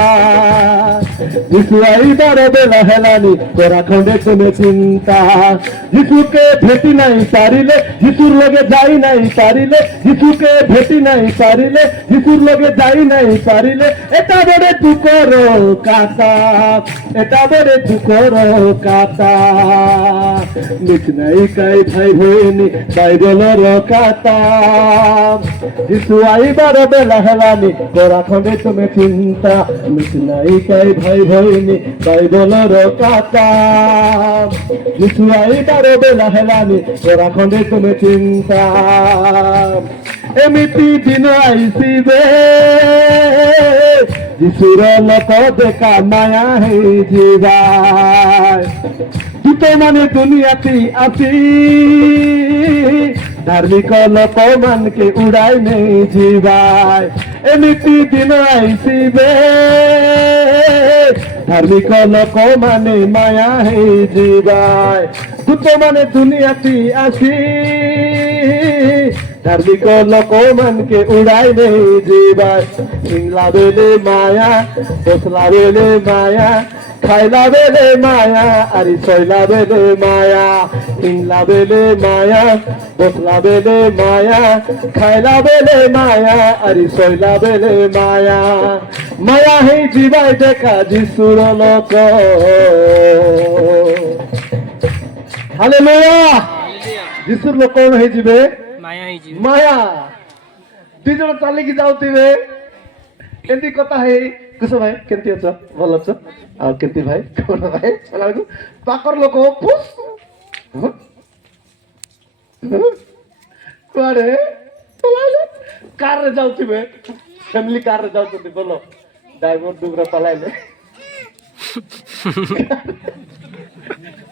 যীশু আইবার বেলা হেলানি তোরা খন্ডে তুমি চিন্তা যিশুকে ভেটি নাই পারিলে যিশুর লগে যাই নাই পারিলে যিশুকে ভেটি নাই পারিলে যিশুর লগে যাই নাই পারিলে এটা বড় দুঃখর কাতা এটা বড় দুঃখর কাতা মিছ নাই কাই ভাই ভইনি বাইবেলর কাতা যিশু আইবার বেলা হেলানি তোরা খন্ডে তুমি চিন্তা মিছ নাই কাই ভাই ভইনি বাইবেলর কাতা যিশু আইবার বেলা হেলানি তোরা খন্ডে তুমি চিন্তা এমিতি দিন আইসিবে যিশুর লোক দেখা মায়া হই যাবাই দুটো মানে দুনিয়াতে আসি ধার্মিক লোক মানকে উড়াই নেই যাবাই এমিতি দিন আইসিবে ধার্মিক লোক মানে মায়া হই যাবাই দুটো মানে দুনিয়াতে আসি ধার্মিক লোক মানকে উড়াই নেই যাবাই সিংলা বেলে মায়া বসলা বেলে মায়া খাইলা বেলে মায়া আরে ছয়লা বেলে মায়া সিংলা বেলে মায়া বসলা বেলে মায়া খাইলা বেলে মায়া আরে ছয়লা বেলে মায়া মায়া হেই জীবাই দেখা যিশুর লোক হালেলুয়া যিশুর লোক কোন হয়ে যাবে মায়া দুই জন চালিকি যাওতিবে এমতি কথা হেই কুসো ভাই কেমতি অছ ভাল অছ আর কেমতি ভাই কোন ভাই চলাগু পাকর লোক ফুস কুয়ারে পলাইলে কারে যাওতিবে ফ্যামিলি কারে যাওতি বলো ড্রাইভার দুগরা পলাইলে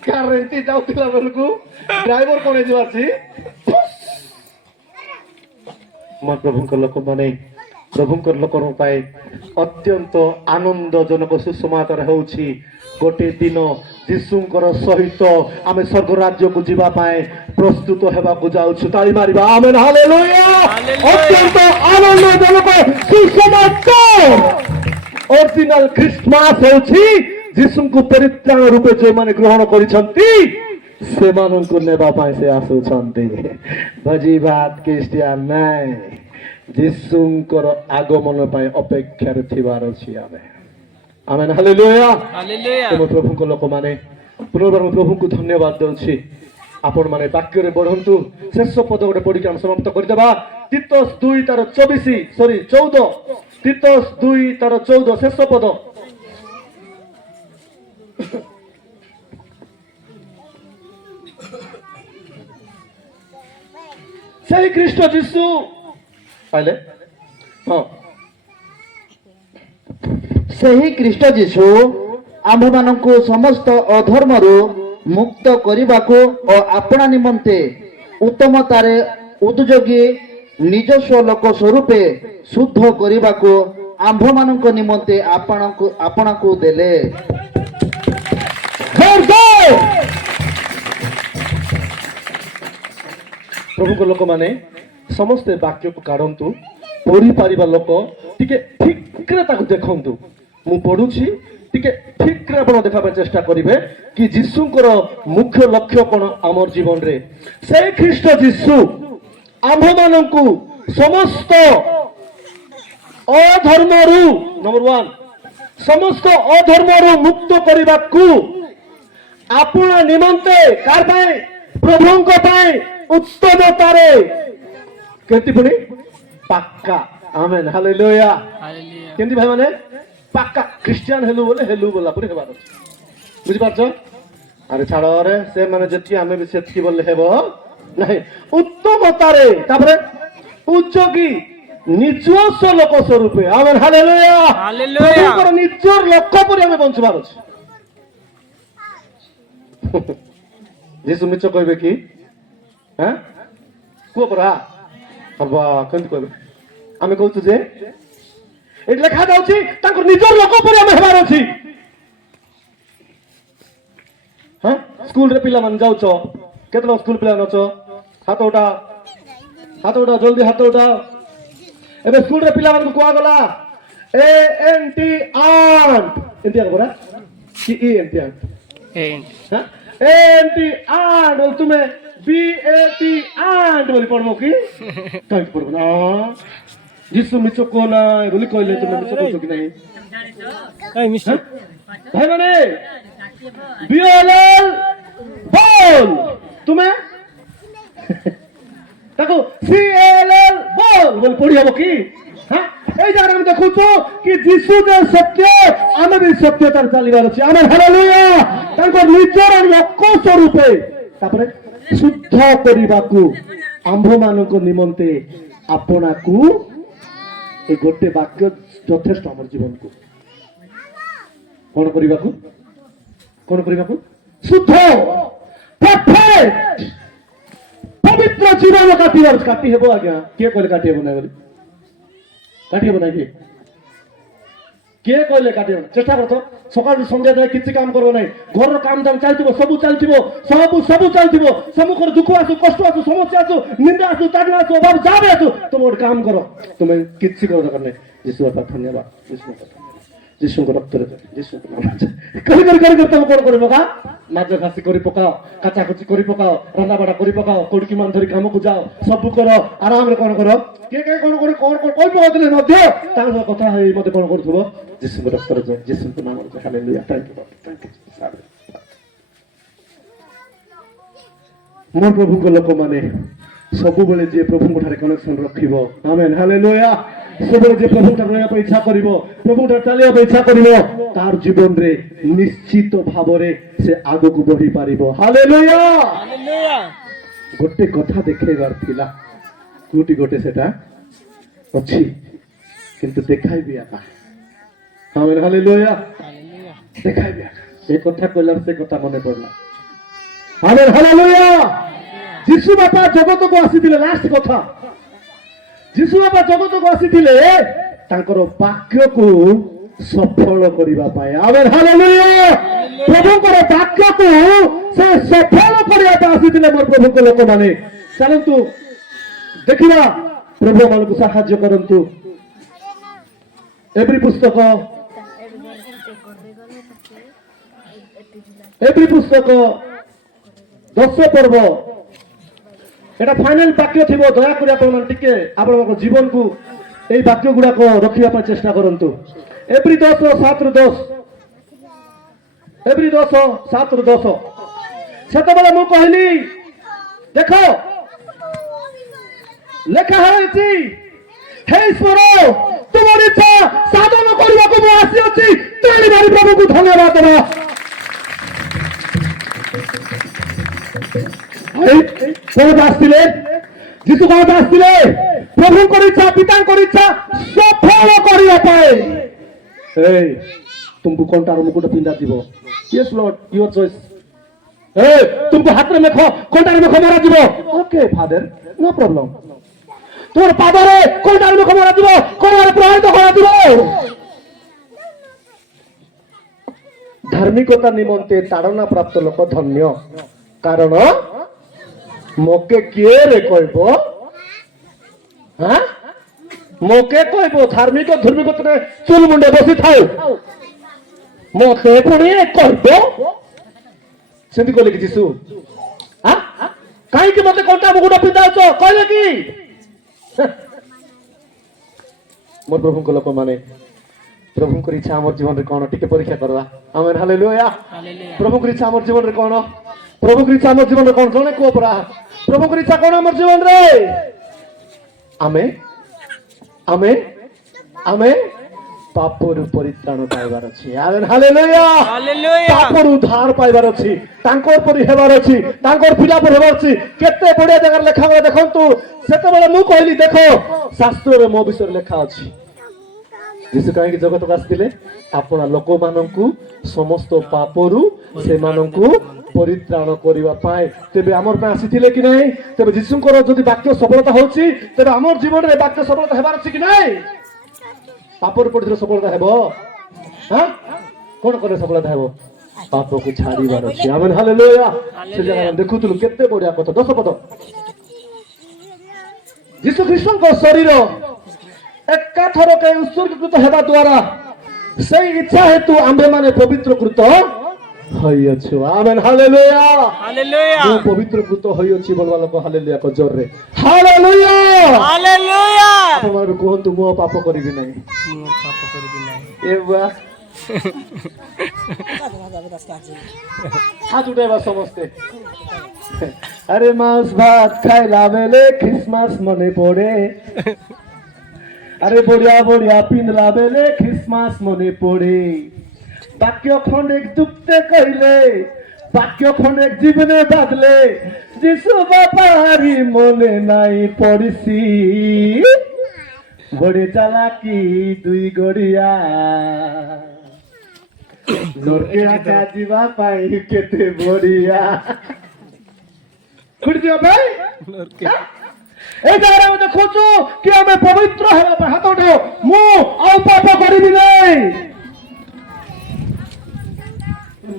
কারে তি যাওতিলা বলকু ড্রাইভার কোনে যাচ্ছি ମୋ ପ୍ରଭୁଙ୍କ ଲୋକମାନେ ପ୍ରଭୁଙ୍କ ଲୋକଙ୍କ ପାଇଁ ଅତ୍ୟନ୍ତ ଆନନ୍ଦଜନକ ସୁସମାଚାର ହେଉଛି ଗୋଟେ ଦିନ ଯୀଶୁଙ୍କର ସହିତ ଆମେ ସ୍ୱର୍ଗ ରାଜ୍ୟକୁ ଯିବା ପାଇଁ ପ୍ରସ୍ତୁତ ହେବାକୁ ଯାଉଛୁ। ତାଳି ମାରିବା ଆମେନ୍ ହାଲେଲୁୟା। ଅତ୍ୟନ୍ତ ଆନନ୍ଦଜନକ ସୁସମାଚାର। ଅରିଜିନାଲ ଖ୍ରୀଷ୍ଟମାସ ହେଉଛି ଯୀଶୁଙ୍କୁ ପରିତ୍ରାଣ ରୂପେ ଯେଉଁମାନେ ଗ୍ରହଣ କରିଛନ୍ତି ସେମାନଙ୍କୁ ନେବା ପାଇଁ ସେ ଆସୁଛନ୍ତି। ଭୋଜି ଭାତ ଖ୍ରୀଷ୍ଟିଆନ ନାହିଁ, ଯୀଶୁଙ୍କର ଆଗମନ ପାଇଁ ଅପେକ୍ଷାରେ ଥିବାର ଅଛି ଆମେ। ଆମେନ୍ ହାଲେଲୁୟା। ତୁମ ପ୍ରଭୁଙ୍କ ଲୋକମାନେ ପୁନର୍ବାର ମୁଁ ପ୍ରଭୁଙ୍କୁ ଧନ୍ୟବାଦ ଦେଉଛି। ଆପଣମାନେ ବାକ୍ୟରେ ବଢନ୍ତୁ। ଶେଷ ପଦ ଗୋଟେ ପଢିକି ଆମେ ସମାପ୍ତ କରିଦେବା। ତିତୋସ 2:14 ତିତୋସ 2:14 ଶେଷ ପଦ। ସେହି ଖ୍ରୀଷ୍ଟ ଯୀଶୁ ପାଇଲେ ହଁ ସେହି ଖ୍ରୀଷ୍ଟ ଯୀଶୁ ଆମ୍ଭମାନଙ୍କୁ ସମସ୍ତ ଅଧର୍ମରୁ ମୁକ୍ତ କରିବାକୁ ଓ ଆପଣା ନିମନ୍ତେ ଉତ୍ତମତାରେ ଉଦ୍ଯୋଗୀ ନିଜସ୍ୱ ଲୋକ ସ୍ୱରୂପେ ଶୁଦ୍ଧ କରିବାକୁ ଆମ୍ଭମାନଙ୍କ ନିମନ୍ତେ ଆପଣାକୁ ଦେଲେ। ପ୍ରଭୁଙ୍କ ଲୋକମାନେ ସମସ୍ତେ ବାକ୍ୟକୁ କାଢନ୍ତୁ। ପଢିପାରିବା ଲୋକ ଟିକେ ଠିକରେ ତାକୁ ଦେଖନ୍ତୁ। ମୁଁ ପଢୁଛି, ଟିକେ ଠିକରେ ଆପଣ ଦେଖିବା ପାଇଁ ଚେଷ୍ଟା କରିବେ କି ଯୀଶୁଙ୍କର ମୁଖ୍ୟ ଲକ୍ଷ୍ୟ କଣ ଆମର ଜୀବନରେ। ସେଇ ଖ୍ରୀଷ୍ଟ ଯୀଶୁ ଆମ୍ଭମାନଙ୍କୁ ସମସ୍ତ ଅଧର୍ମରୁ ନମ୍ବର 1 ସମସ୍ତ ଅଧର୍ମରୁ ମୁକ୍ତ କରିବାକୁ ଆପଣା ନିମନ୍ତେ କାହାର ପାଇଁ? ପ୍ରଭୁଙ୍କ ପାଇଁ ଉତ୍ତମତାରେ କେମିତି ପୁଣି ପାକ୍କା। ଆମେନ୍ ହାଲେଲୁୟା। କେମିତି ଭାଇ ମାନେ ପାକ୍କା ଖ୍ରୀଷ୍ଟିଆନ ହେଲୁ ବୋଲା ପୁଣି ହେବାର ଅଛି। ବୁଝିପାରୁଛ? ଆରେ ଛାଡ ରେ ସେମାନେ ଯେତିକି ଆମେ ବି ସେତିକି ବୋଲେ ହେବ ନାହିଁ। ଉତ୍ତମତାରେ ତାପରେ ଉଦ୍ଯୋଗୀ ନିଜସ୍ୱ ଲୋକ ସ୍ୱରୂପେ। ଆମେନ୍ ହାଲେଲୁୟା। ପ୍ରଭୁଙ୍କର ନିଜର ଲୋକ ପରି ଆମେ ବଞ୍ଚିବାର ଅଛି। ଯୀଶୁ ମିଛ କହିବେ କି? କୁହ ପରା ହବା କେମିତି କହିବେ? ଆମେ କହୁଛୁ ଯେ ଏଠି ଲେଖା ଯାଉଛି ତାଙ୍କର ନିଜର ଲୋକ ପରି ଆମେ ହେବାର ଅଛି। ସ୍କୁଲରେ ପିଲାମାନେ ଯାଉଛ, କେତେ ଲୋକ ସ୍କୁଲ ପିଲା ଅଛ? ହାତ ଉଠା ଜଲ୍ଦି ହାତ ଉଠା। ଏବେ ସ୍କୁଲରେ ପିଲାମାନଙ୍କୁ କୁହାଗଲା ANT ଆଣ୍ଟ ଏମିତି ପରା କି ENT ଆଣ୍ଟ ANT ଆଣ୍ଟ ତୁମେ BAT ଆଣ୍ଟ ବୋଲି ପଢିବ କି? କାହିଁକି ପଢିବ ନା? ଯୀଶୁ ମିଛ କୁହ ନାହିଁ ବୋଲି କହିଲେ ତୁମେ ମିଛ କହୁଛ କି ନାହିଁ? ଭାଇ ମାନେ BLL ବୋଲ, ତୁମେ ତାକୁ CLL ବୋଲ ବୋଲି ପଢି ହବ କି? এই জায়গায় আমি দেখুଛୁ କି ଯୀଶୁ ଯେ ସତ୍ୟ, ଆମେ ବି ସତ୍ୟତାରେ ଚାଲିବାର ଅଛି। ଆମେ ହାଲେଲୁୟା। ତାଙ୍କ ନିଜର ଲୋକ ସ୍ୱରୂପେ ତାପରେ ଶୁଦ୍ଧ କରିବାକୁ ଆମ୍ଭମାନଙ୍କ ନିମନ୍ତେ ଆପଣାକୁ। এই ଗୋଟେ ବାକ୍ୟ ଯଥେଷ୍ଟ ଆମର ଜୀବନକୁ କଣ କରିବାକୁ? ଶୁଦ୍ଧ ପରଫେକ୍ଟ ପବିତ୍ର ଜୀବନ କାଟିବାର। କାଟି ହେବ ଆଜ୍ଞା? କିଏ କହିଲେ କାଟି ହେବ ନାହିଁ ବୋଲି? କାଟି ହେବ ନାହିଁ କିଏ କହିଲେ କାଟି ହେବ? ଚେଷ୍ଟା କର ତ ସକାଳୁ ସନ୍ଧ୍ୟା ଯାଏ କିଛି କାମ କରିବ ନାହିଁ। ଘରର କାମ ଦାମ ଚାଲିଥିବ, ସବୁ ଚାଲିଥିବ, ସବୁ ଚାଲିଥିବ। ସମ୍ମୁଖରେ ଦୁଃଖ ଆସୁ, କଷ୍ଟ ଆସୁ, ସମସ୍ୟା ଆସୁ, ନିନ୍ଦା ଆସୁ, ତାଡନା ଆସୁ, ଅଭାବ ଯାହା ବି ଆସୁ, ତୁମେ ଗୋଟେ କାମ କର। ତୁମେ କିଛି କର ଦରକାର ନାହିଁ। ଯୀଶୁ ବାପା ଧନ୍ୟବାଦ, ଯୀଶୁଙ୍କ ରକ୍ତରେ ଯୀଶୁଙ୍କ ନାମ କରି ତମେ କଣ କରିବ? ମାଜ ଘାସି କରି ପକାଅ, କାଚାକୁଚି କରି ପକାଅ, ରନ୍ଧାବଢା କରି ପକାଅ, କୋଡ଼ିକି ମାନ ଧରି କାମକୁ ଯାଅ, ସବୁ କର। ଆରାମରେ କଣ କର? କିଏ କଣ କହି ପକାଉଥିଲେ ମଧ୍ୟ ତାଙ୍କ ସହ କଥା ହେଇ ମତେ କଣ କରୁଥିବ? ଯୀଶୁଙ୍କ ରକ୍ତରେ ଜୟ, ଯୀଶୁଙ୍କ ନାମରେ ଜୟ। ହାଲେଲୁୟା। Thank you. ମୋ ପ୍ରଭୁଙ୍କ ଲୋକମାନେ ସବୁବେଳେ ଯିଏ ପ୍ରଭୁଙ୍କ ଠାରେ କନେକ୍ସନ ରଖିବ, ଆମେନ୍ ହାଲେଲୁୟା। ସବୁବେଳେ ଯିଏ ପ୍ରଭୁଙ୍କଠାରେ ରହିବା ପାଇଁ ଇଚ୍ଛା କରିବ, ପ୍ରଭୁଙ୍କଠାରେ ଚାଲିବା ପାଇଁ ଇଚ୍ଛା କରିବ, ତାର ଜୀବନରେ ନିଶ୍ଚିତ ଭାବରେ ସେ ଆଗକୁ ବଢି ପାରିବ। ହାଲେଲୁୟା। ଗୋଟେ କଥା ଦେଖେଇବାର ଥିଲା, କୋଉଠି ଗୋଟେ ସେଟା ଅଛି, କିନ୍ତୁ ଦେଖାଇବି ଆକା। ଆମେନ୍ ହାଲେଲୁୟା। ଦେଖାଇବି ଆକା। ଏ କଥା କହିଲା ସେ କଥା ମନେ ପଡିଲା। ଆମେନ୍ ହାଲେଲୁୟା। ଯୀଶୁ ବାପା ଜଗତକୁ ଆସିଥିଲେ। ଲାଷ୍ଟ କଥା, ଯୀଶୁ ବାବା ଜଗତକୁ ଆସିଥିଲେ ତାଙ୍କର ବାକ୍ୟକୁ ସଫଳ କରିବା ପାଇଁ। ଆମେନ୍ ହାଲେଲୁୟା। ପ୍ରଭୁଙ୍କର ବାକ୍ୟକୁ ସେ ସଫଳ କରିବା ପାଇଁ ଆସିଥିଲେ ମୋର ପ୍ରଭୁଙ୍କ ଲୋକମାନେ। ଚାଲନ୍ତୁ ଦେଖିବା, ପ୍ରଭୁ ମାନଙ୍କୁ ସାହାଯ୍ୟ କରନ୍ତୁ। ଏଭ୍ରି ପୁସ୍ତକ 10 ପର୍ବ এটা ফাইনাল বাক্য থিব। দয়াকরি আপনার টিকে আপনার জীবনকু এই বাক্য গুড়াক রখিয়া পাই চেষ্টা করন্তু। এভ্রি 10:7-10 এভ্রি 10:7-10 সেতবেলে মু কহিলি দেখ লেখা হয়েছি, হে ঈশ্বর তোমার ইচ্ছা সাধন করিবাকু মু আসিଅছি। তালি মারি প্রভুকে ধন্যবাদ দেবা। কোন আসছিলে যিশু কোন আসছিলে প্রভুঙ্কর ইচ্ছা পিতাঙ্কর ইচ্ছা সফল করিবা পাই। এই तुमको কোনটার মুকুট পিন্দা দিব? Yes lord your choice. ए तुमको हाथ में मेखो कोनटार मेखो मारा দিব? Okay father no problem. তোর পাদরে কোনটার মেখো মারা দিব? কোনটার প্রহারিত করা দিব? ধার্মিকতা নিমন্তে তাড়না প্রাপ্ত লোক ধন্য, কারণ মোকে কিଏ রে কইব? হ্যাঁ মোকে কইব ধার্মিক ধর্মিকতারে চুল মুন্ডে বসি থাও, মতে পুনি কইব সেମିତି কইলে কি যিশু? হ্যাঁ কাইকি মতে কোনটা মুকুট পিন্ধাউছ কইলে কি? মোর প্রভুଙ୍କ লোক মানে প্রভুଙ୍କର ইচ্ছা আমার জীবନରେ কোন টিকে পরীক্ষা করবা। Amen hallelujah. প্রভুଙ୍କର ইচ্ছা আমার জীবନରେ কোন? প্রভুଙ୍କର ইচ্ছা আমার জীবନରେ কোন? জনে কো পরা প্রভুଙ୍କର ইচ্ছা কোন আমার জীবନରେ? ଆମେ ଆମେ ଆମେ ପାପରୁ ପରିତ୍ରାଣ ପାଇବାର ଅଛି। ଆମେନ୍ ହାଲେଲୁୟା। ପାପରୁ ଉଦ୍ଧାର ପାଇବାର ଅଛି, ତାଙ୍କର ପରି ହେବାର ଅଛି, ତାଙ୍କର ପିଲା ପରି ହେବାର ଅଛି। କେତେ ବଢିଆ ଜାଗାରେ ଲେଖା ହୁଏ ଦେଖନ୍ତୁ। ସେତେବେଳେ ମୁଁ କହିଲି ଦେଖ ଶାସ୍ତ୍ରରେ ମୋ ବିଷୟରେ ଲେଖା ଅଛି। ଯୀଶୁ କାହିଁକି ଜଗତକୁ ଆସିଥିଲେ? ଆପଣ ଲୋକମାନଙ୍କୁ ସମସ୍ତ ପାପରୁ ସେମାନଙ୍କୁ ପରିତ୍ରାଣ କରିବା ପାଇଁ। ତେବେ ଆମର ପାଇଁ ଆସିଥିଲେ କି ନାହିଁ? ତେବେ ଯୀଶୁଙ୍କର ଯଦି ବାକ୍ୟ ସଫଳତା ହଉଛି, ତେବେ ଆମର ଜୀବନରେ ବାକ୍ୟ ସଫଳତା ହେବାର ଅଛି କି ନାହିଁ? ପାପରୁ ପଡ଼ିଥିଲେ ସଫଳତା ହେବ? ହଁ କଣ କଲେ ସଫଳତା ହେବ? ପାପକୁ ଛାଡ଼ିବାର ଅଛି। ଆମେନ୍ ହାଲେଲୁୟା। ସେ ଜାଗାରେ ଦେଖୁଥିଲୁ କେତେ ବଢିଆ କଥା। 10 ପଦ ଯୀଶୁ ଖ୍ରୀଷ୍ଟଙ୍କ ଶରୀର ଏକାଥରକେ ଉତ୍ସର୍ଗୀକୃତ ହେବା ଦ୍ୱାରା ସେଇ ଇଚ୍ଛା ହେତୁ ଆମ୍ଭେମାନେ ପବିତ୍ରକୃତ ହୋଇଅଛୁ। ଆମେନ୍ ହାଲେଲୁୟା। ହାଲେଲୁୟା। ମୁଁ ପବିତ୍ରକୃତ ହୋଇଅଛି ବୋଲବା ଲୋକ ହାଲେଲୁୟା କ ଜୋରରେ ହାଲେଲୁୟା। ହାଲେଲୁୟା। ଆପଣମାନେ କୁହନ୍ତୁ ମୁଁ ପାପ କରିବି ନାହିଁ। ମୁଁ ପାପ କରିବି ନାହିଁ। ଏ ବା হাত উঠাইবা সমস্তে। আরে মাছ ভাত খাইলা বেলে খ্রিসমাস মনে পড়ে। আরে বড়িয়া বড়িয়া পিনলা বেলে খ্রিসমাস মনে পড়ে। বাক্য খন্ডেক দুঃখতে কইলে, বাক্য খন্ডেক জীবনে বাঁধলে, যিশু বাপারি মনে নাই পড়িছি। বড়ে চালাকি দুই গড়িয়া নরকে আকা ଯିବା ପାଇଁ କେତେ ବଢିଆ। କୋଉଠି ଯିବା ପାଇଁ? এই জায়গায় আমি দেখুଛୁ କି ଆମେ ପବିତ୍ର ହେବା ପାଇଁ ହାତ ଉଠାଅ। ମୁଁ ଆଉ ପାପ କରିବି ନାହିଁ।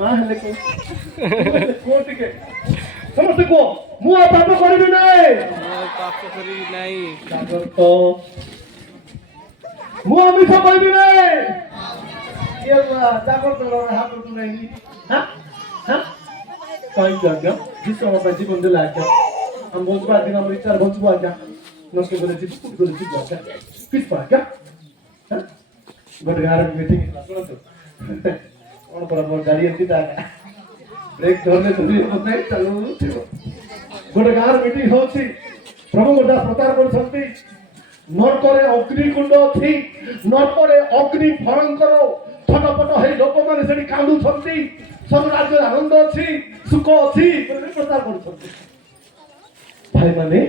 ମା ହେଲେ କୁହ ଟିକେ ସମସ୍ତେ କୁହ ମୁଁ ଆଉ ପାପ କରିବି ନାହିଁ। ମୁଁ ପାପ କରିବି ନାହିଁ। ଜାଗ୍ରତ ମୁଁ ଆମିଷ କରିବି ନାହିଁ। ହାତ ଉଠୁ ନାହିଁ। କାହିଁକି ଆଜ୍ଞା? ଯୀଶୁ ଆମ ପାଇଁ ଜୀବନ ଦେଲା ଆଜ୍ଞା। हम बंचबा दिन हम विचार बंचबो आज्ञा नष्ट गले जीव गले जीव आज्ञा किस पा आज्ञा गोटे गार मीटिंग सुनो तो कौन पर मोर गाड़ी एंती ता ब्रेक धरने तो होते चलो गोटे गार मीटिंग होची प्रभु मोटा प्रचार करछंती नरकरे अग्निकुंड अछि नरकरे अग्नि भयंकर छटपट हे लोक माने सेठी कांदु छंती सब राज्य आनंद अछि सुख अछि प्रचार करछंती। भाई माने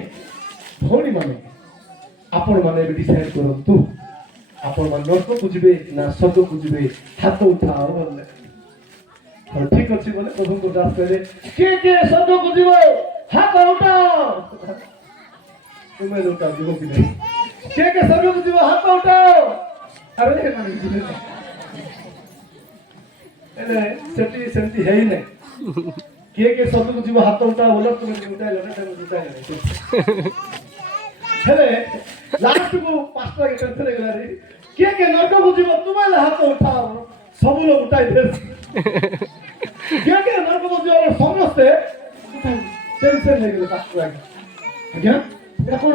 भौणी माने आपण माने भी डिसाइड करंतु आपण मान नर्क को जिबे ना स्वर्ग को जिबे हाथ उठाओ बोले और ठीक अछि बोले प्रभु को दास करे के स्वर्ग को जिबो हाथ उठाओ तुम्हें उठा जिबो कि नहीं କିଏ ସ୍ୱର୍ଗକୁ ଯିବ ହାତ ଉଠାଅ। ଆରେ ଏମାନେ ଯିବେ ନାହିଁ। ହେଲେ ସେମିତି ହେଇନାହିଁ। କିଏ ସ୍ୱର୍ଗକୁ ଯିବ ହାତ ଉଠାଅ ବୋଲେ ତୁମେ ଉଠାଇଲ ନା ତାକୁ ଉଠାଇଲ ନାହିଁ। ହେଲେ ଲାଷ୍ଟକୁ 5ଟା ଟେନସନ୍ ହେଇଗଲାରେ କିଏ ନରକକୁ ଯିବ ତୁମେ ହାତ ଉଠାଅ ସବୁ ଲୋକ ଉଠାଇ ଦେ। କିଏ ନରକକୁ ଯିବ ସମସ୍ତେ ଟେନସନ୍ ହେଇଗଲେ 5ଟା। ଆଜ୍ଞା এটা কোন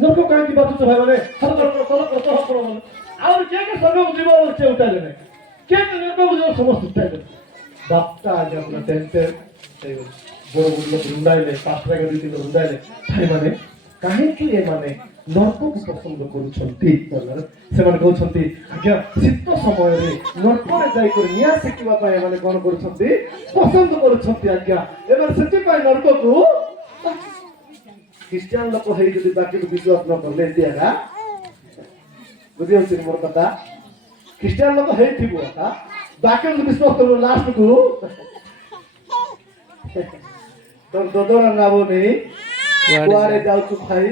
নরক কাহিনী বাতুছ ভাই মানে সরকার কত হকর বলে আর কে স্বর্গକୁ ଯିବ সে উঠাইলে না কে নরকକୁ ଯିବ সমস্ত উঠাইলে বাপটা আজ আমরা টেনশন বড় বড় লোক রুন্দাইলে 5 টাকা দিতে রুন্দাইলে ভাই মানে কাহিনী এ মানে নরকକୁ পছন্দ କରୁଛନ୍ତି ସେମାନେ କହୁଛନ୍ତି ଆଜ୍ଞା ଶୀତ ସମୟରେ ନରକରେ ଯାଇକରି ନିଆଁ ଶିଖିବା ପାଇଁ ଏମାନେ କ'ଣ କରୁଛନ୍ତି ପସନ୍ଦ କରୁଛନ୍ତି ଆଜ୍ଞା ଏମାନେ ସେଥିପାଇଁ ନରକକୁ ଖ୍ରୀଷ୍ଟିଆନ ଲୋକ ହେଇ ଯଦି ବାକିକୁ ବିଶ୍ୱାସ ନ କଲେ ଦିଆଗା ବୁଝି ହଉଛି ମୋର କଥା ଖ୍ରୀଷ୍ଟିଆନ ଲୋକ ହେଇଥିବ କଥା ବାକି ବିଶ୍ୱାସ କରିବ ଲାଷ୍ଟକୁ তোর দোদরা নাবো নেই কুয়ারে যাওছু ভাই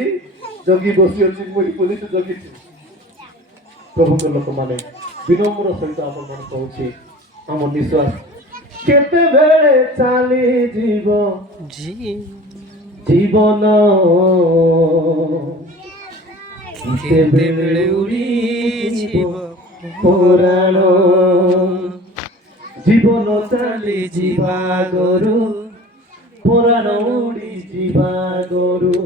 জগি বসি অছি মুই পুলিশ জগিছি প্রভুଙ୍କ ଲୋକମାନେ ବିନମ୍ର ସହିତ ଆପଣମାନଙ୍କୁ କହୁଛି ଆମ ନିଶ୍ୱାସ କେତେବେଳେ ଚାଲିଯିବ ଜୀବନ କେତେବେଳେ ଉଡ଼ିଯିବ ପରାଣ ଜୀବନ ଚାଲିଯିବା ଗରୁ পরাণ উড়ি ଯିବା গরু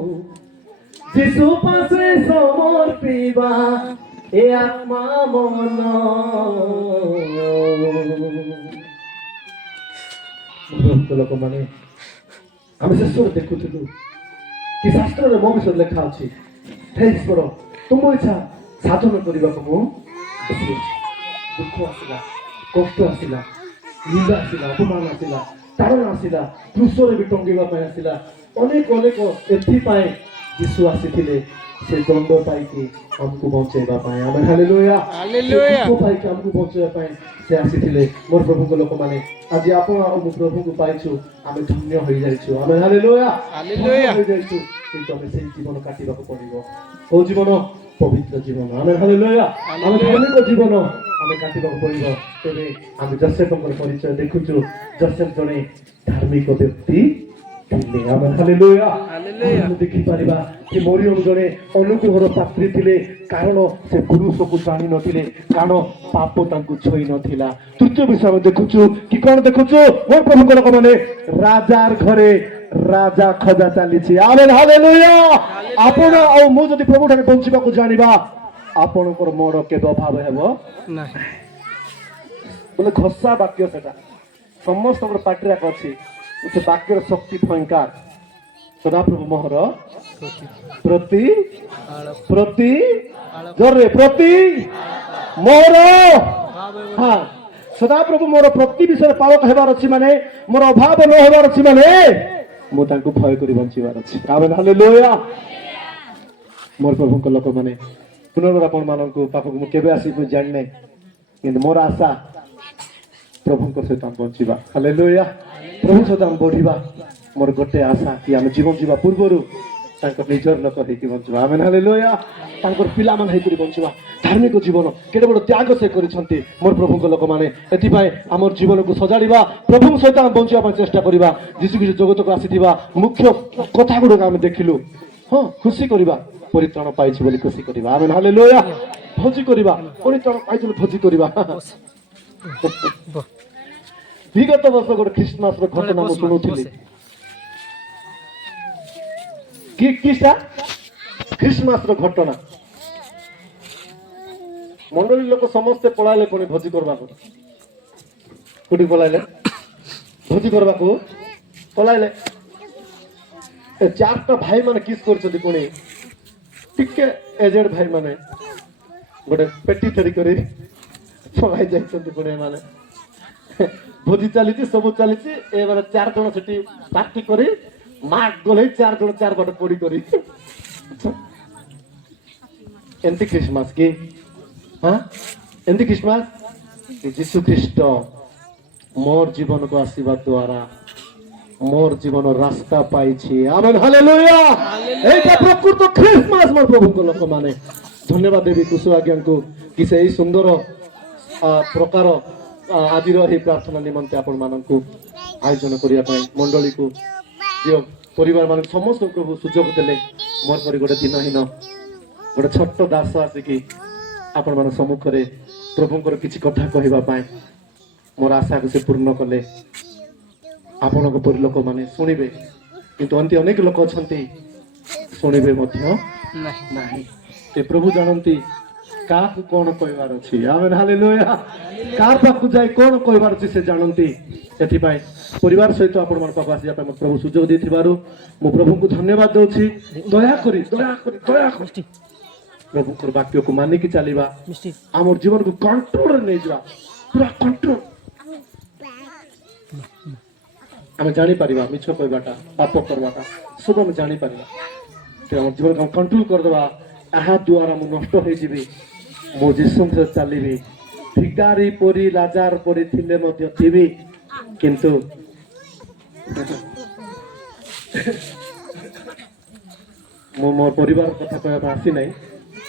যিশু পাশে সমর্পিবা এ আত্মা মন ଲୋକମାନେ ଆମେ ଶେଷରେ ଦେଖୁଥିଲୁ କି ଶାସ୍ତ୍ରରେ ମୋ ବିଷୟରେ ଲେଖା ଅଛି ହେ ଈଶ୍ୱର ତୁମ ଇଚ୍ଛା ସାଧନ କରିବାକୁ ମୁଁ ଆସିଛି ଦୁଃଖ ଆସିଲା କଷ୍ଟ ଆସିଲା ନିନ୍ଦା ଆସିଲା ଅପମାନ ଆସିଲା ତାରଣ ଆସିଲା କ୍ରୁଶରେ ବି ଟଙ୍ଗିବା ପାଇଁ ଆସିଲା ଅନେକ ଅନେକ ଏଥିପାଇଁ ଯୀଶୁ ଆସିଥିଲେ ସେ ଦଣ୍ଡ ପାଇକି ଆମକୁ ବଞ୍ଚେଇବା ପାଇଁ ଆମେ ହାଲେଲୁୟା ପାଇକି ଆମକୁ ବଞ୍ଚେଇବା ପାଇଁ ସେ ଆସିଥିଲେ ମୋର ପ୍ରଭୁଙ୍କ ଲୋକମାନେ ଆଜି ଆପଣ ଆଉ ମୁଁ ପ୍ରଭୁଙ୍କୁ ପାଇଛୁ ଆମେ ଧନ୍ୟ ହୋଇଯାଇଛୁ ଆମେ ହାଲେଲୁୟା ହୋଇଯାଇଛୁ କିନ୍ତୁ ଆମେ ସେଇ ଜୀବନ କାଟିବାକୁ ପଡ଼ିବ କୋଉ ଜୀବନ ପବିତ୍ର ଜୀବନ ଆମେ ହାଲେଲୁୟା ଆମେ ଧାର୍ମିକ ଜୀବନ ଆମେ କାଟିବାକୁ ପଡ଼ିବ ତେବେ ଆମେ ଯୋସେଫଙ୍କର ପରିଚୟ ଦେଖୁଛୁ ଯୋସେଫ ଜଣେ ଧାର୍ମିକ ବ୍ୟକ୍ତି ଥିଲେ ଆମେ ହାଲେଲୁୟା ଆମେ ଦେଖିପାରିବା କି ମରିୟମ ଜଣେ ଅନୁଗ୍ରହର ପାତ୍ରୀ ଥିଲେ କାରଣ ସେ ପୁରୁଷକୁ ଜାଣିନଥିଲେ କାରଣ ପାପ ତାଙ୍କୁ ଛୁଇଁ ନଥିଲା ତୃତୀୟ ବିଷୟ ଆମେ ଦେଖୁଛୁ କି କ'ଣ ଦେଖୁଛୁ ମୋ ପ୍ରଭୁଙ୍କ ଲୋକମାନେ ରାଜାର ଘରେ ରାଜା ଖୋଜା ଚାଲିଛି ଆମେ ହାଲେଲୁୟା ଆପଣ ଆଉ ମୁଁ ଯଦି ପ୍ରଭୁଠାରେ ବଞ୍ଚିବାକୁ ଜାଣିବା ଆପଣଙ୍କର ମୋର କେବେ ଅଭାବ ହେବ ନାହିଁ ବୋଲେ ଘୋଷା ବାକ୍ୟ ସେଟା ସମସ୍ତଙ୍କର ପାଟିରେ ଅଛି ସେ ବାକ୍ୟର ଶକ୍ତି ଭୟଙ୍କର ସଦାପ୍ରଭୁ ମୋହର ପ୍ରତି ପ୍ରତି ଜୋରରେ ପ୍ରତି ମୋହର ହଁ ସଦାପ୍ରଭୁ ମୋର ପ୍ରତି ବିଷୟରେ ପାଳକ ହେବାର ଅଛି ମାନେ ମୋର ଅଭାବ ନ ହେବାର ଅଛି ମାନେ ମୁଁ ତାଙ୍କୁ ଭୟ କରି ବଞ୍ଚିବାର ଅଛି ଆମେନ୍ ହାଲେଲୁୟା ମୋର ପ୍ରଭୁଙ୍କ ଲୋକମାନେ ପୁନର୍ବାର ଆପଣମାନଙ୍କୁ ପାଖକୁ ମୁଁ କେବେ ଆସିବି ମୁଁ ଜାଣିନାହିଁ କିନ୍ତୁ ମୋର ଆଶା ପ୍ରଭୁଙ୍କ ସହିତ ଆମେ ବଞ୍ଚିବା ହାଲେଲୁୟା ପ୍ରଭୁ ସହିତ ଆମେ ବଢିବା ମୋର ଗୋଟେ ଆଶା କି ଆମେ ଜୀବନ ଯିବା ପୂର୍ବରୁ ତାଙ୍କ ନିଜର ଲୋକ ହେଇକି ବଞ୍ଚିବା ଆମେ ହାଲେଲୁୟା ତାଙ୍କର ପିଲାମାନେ ହେଇକରି ବଞ୍ଚିବା ଧାର୍ମିକ ଜୀବନ କେତେ ବଡ଼ ତ୍ୟାଗ ସେ କରିଛନ୍ତି ମୋର ପ୍ରଭୁଙ୍କ ଲୋକମାନେ ଏଥିପାଇଁ ଆମର ଜୀବନକୁ ସଜାଡ଼ିବା ପ୍ରଭୁଙ୍କ ସହିତ ଆମେ ବଞ୍ଚିବା ପାଇଁ ଚେଷ୍ଟା କରିବା ଯୀଶୁ ଖ୍ରୀଷ୍ଟ ଜଗତକୁ ଆସିଥିବା ମୁଖ୍ୟ କଥା ଗୁଡ଼ିକ ଆମେ ଦେଖିଲୁ ହଁ ଖୁସି କରିବା ପରିତ୍ରାଣ ପାଇଛି ବୋଲି ଖୁସି କରିବା ଆମେ ହାଲେଲୁୟା ଭୋଜି କରିବା ପରିତ୍ରାଣ ପାଇଛି ବୋଲି ଭୋଜି କରିବା ବିଗତ ବର୍ଷ ଗୋଟେ ଖ୍ରୀଷ୍ଟମାସର ଘଟଣା ମୁଁ ଶୁଣୁଥିଲି କିସା ଖ୍ରୀଷ୍ଟମାସର ଘଟଣା ମଣ୍ଡଳୀ ଲୋକ ସମସ୍ତେ ପଳାଇଲେ ପୁଣି ଭୋଜି କରିବାକୁ କୋଉଠି ପଳାଇଲେ ଭୋଜି କରିବାକୁ ପଳାଇଲେ ଏ ଚାରିଟା ଭାଇ ମାନେ କିସ୍ କରିଛନ୍ତି ପୁଣି ଟିକେ ଏଜେଡ ଭାଇ ମାନେ ଗୋଟେ ପେଟି ଧରି କରି ପଳାଇ ଯାଇଛନ୍ତି ପୁଣି ଏମାନେ ଭୋଜି ଚାଲିଛି ସବୁ ଚାଲିଛି ଏମାନେ 4 ଜଣ ସେଠି ପାର୍ଟି କରି ମାର୍କ ଗଲେ 4 ଜଣ 4 ବାଟ ପୋଡ଼ି କରି ଏମିତି ଖ୍ରୀଷ୍ଟମାସ କି ହଁ ଏମିତି ଖ୍ରୀଷ୍ଟମାସ ଯୀଶୁ ଖ୍ରୀଷ୍ଟ ମୋର ଜୀବନକୁ ଆସିବା ଦ୍ୱାରା ମୋର ଜୀବନ ରାସ୍ତା ପାଇଛି ଆମେନ୍ ହାଲେଲୁୟା ଏଇଟା ପ୍ରକୃତ ଖ୍ରୀଷ୍ଟମାସ ମୋର ପ୍ରଭୁଙ୍କ ଲୋକମାନେ धन्यवाद देवी कुसु आज्ञा को कि से ही सुंदर प्रकार आज प्रार्थना निमंते आपण मानक आयोजन करने मंडली को दियो परिवार मान समस्त प्रभु सुजोग देले मोर पर गोटे दिनहीन गोटे छोट दास आसिकी आपण मान सम्मुख में प्रभुंर किसी कथा कहवाई मोर आशा को से पूर्ण कले आपण परि लोक मैंने शुणे किंतु अंति अनेक लोक अच्छा शुणे ते प्रभु जानती क्या कौन कहबार अच्छी आमेन हालेलुया कार पाखु जाए कौन कहबार अच्छी से जानती एथिपाई परिवार सहित आपण मन पाखु आसी प्रभु सुजोग देथिबारु मु प्रभु को धन्यवाद दउछि दया करी प्रभु को वाक्य को मानिक चलवा आम जीवन को कंट्रोल नहीं जा पूरा कंट्रोल आम जापर मिछ कहवाटा पाप करवाटा सब आम जापर आम जीवन को कंट्रोल करदे ଏହା ଦ୍ୱାରା ମୁଁ ନଷ୍ଟ ହେଇଯିବି ମୋ ଯୀଶୁଙ୍କ ସହିତ ଚାଲିବି ଭିକାରୀ ପରି ଲାଜାର ପରି ଥିଲେ ମଧ୍ୟ ଥିବି କିନ୍ତୁ ମୁଁ ମୋର ପରିବାର କଥା କହିବା ପାଇଁ ଆସି ନାହିଁ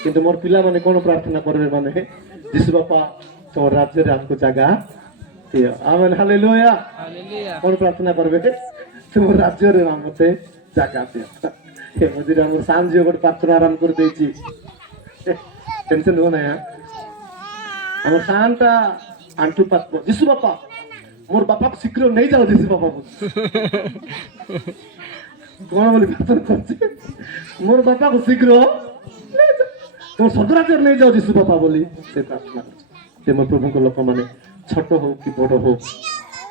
କିନ୍ତୁ ମୋର ପିଲାମାନେ କ'ଣ ପ୍ରାର୍ଥନା କରିବେ ମାନେ ଯୀଶୁ ବାପା ତମ ରାଜ୍ୟରେ ଆମକୁ ଜାଗା ଦିଅ ଆମେନ୍ ହାଲେଲୁୟା କ'ଣ ପ୍ରାର୍ଥନା କରିବେ ତୁମ ରାଜ୍ୟରେ ମୋତେ ଜାଗା ଦିଅ मझे आम सांझ गोटे प्रार्थना आरंभ कर टेंशन हो ना आम शांता आंटू पात जीशु बापा मोर बापा को शीघ्र नहीं जाओ जीशु बापा को कौन बोली प्रार्थना कर मोर बापा को शीघ्र तुम सदराज्य नहीं जाओ जीशु बापा बोली से प्रार्थना कर मोर प्रभु को लोक मैंने छोट हो कि बड़ हो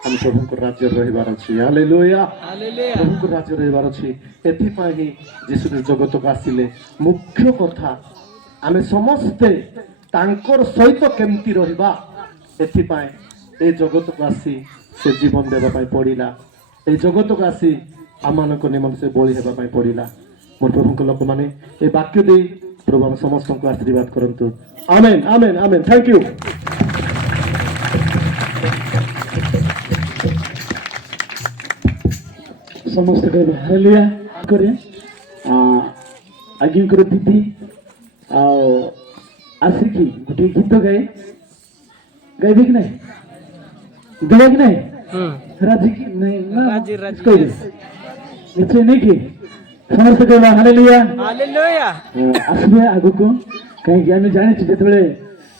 आम प्रभु को राज्य रहिबार अछि हालेलुया प्रभु को राज्य रहिबार अछि एथिपाई ही जीशु जगत को आसिले मुख्य कथा आमे समस्ते तांकर सहित केमती रहिबा एथिपाई ए जगत को आसी से जीवन देबा पाई पड़िला ए जगत को आसी आमानक निमंत से बलि हेबा पाई पड़िला मोर प्रभु को लोक माने ए वाक्य दे प्रभु हम समस्त को आशीर्वाद करंतु आमेन आमेन आमेन थैंक यू समस्त कह हालेलुया करे आज्ञा कर दीदी आसिकी गोटे गीत गाए गाइबे कि नहीं गाए कि नहीं राजी की नहीं ना निश्चय नहीं कि समस्त कह हालेलुया हालेलुया आसबे आगु को कहीं आम जानी जिते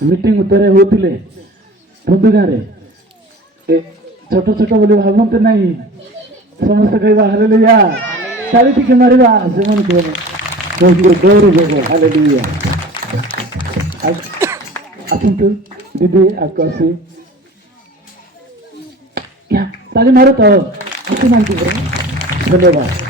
मीटिंग उत्तर होते बंधु गाँव छोट छोट बोली भावते नहीं समस्त कहवा हालेलुया ताली टिके मारिबा जेमन कहबो गौरव देबो हालेलुया आसंतु दीदी आपको आसी क्या ताली मारो तो आसी मानती करो धन्यवाद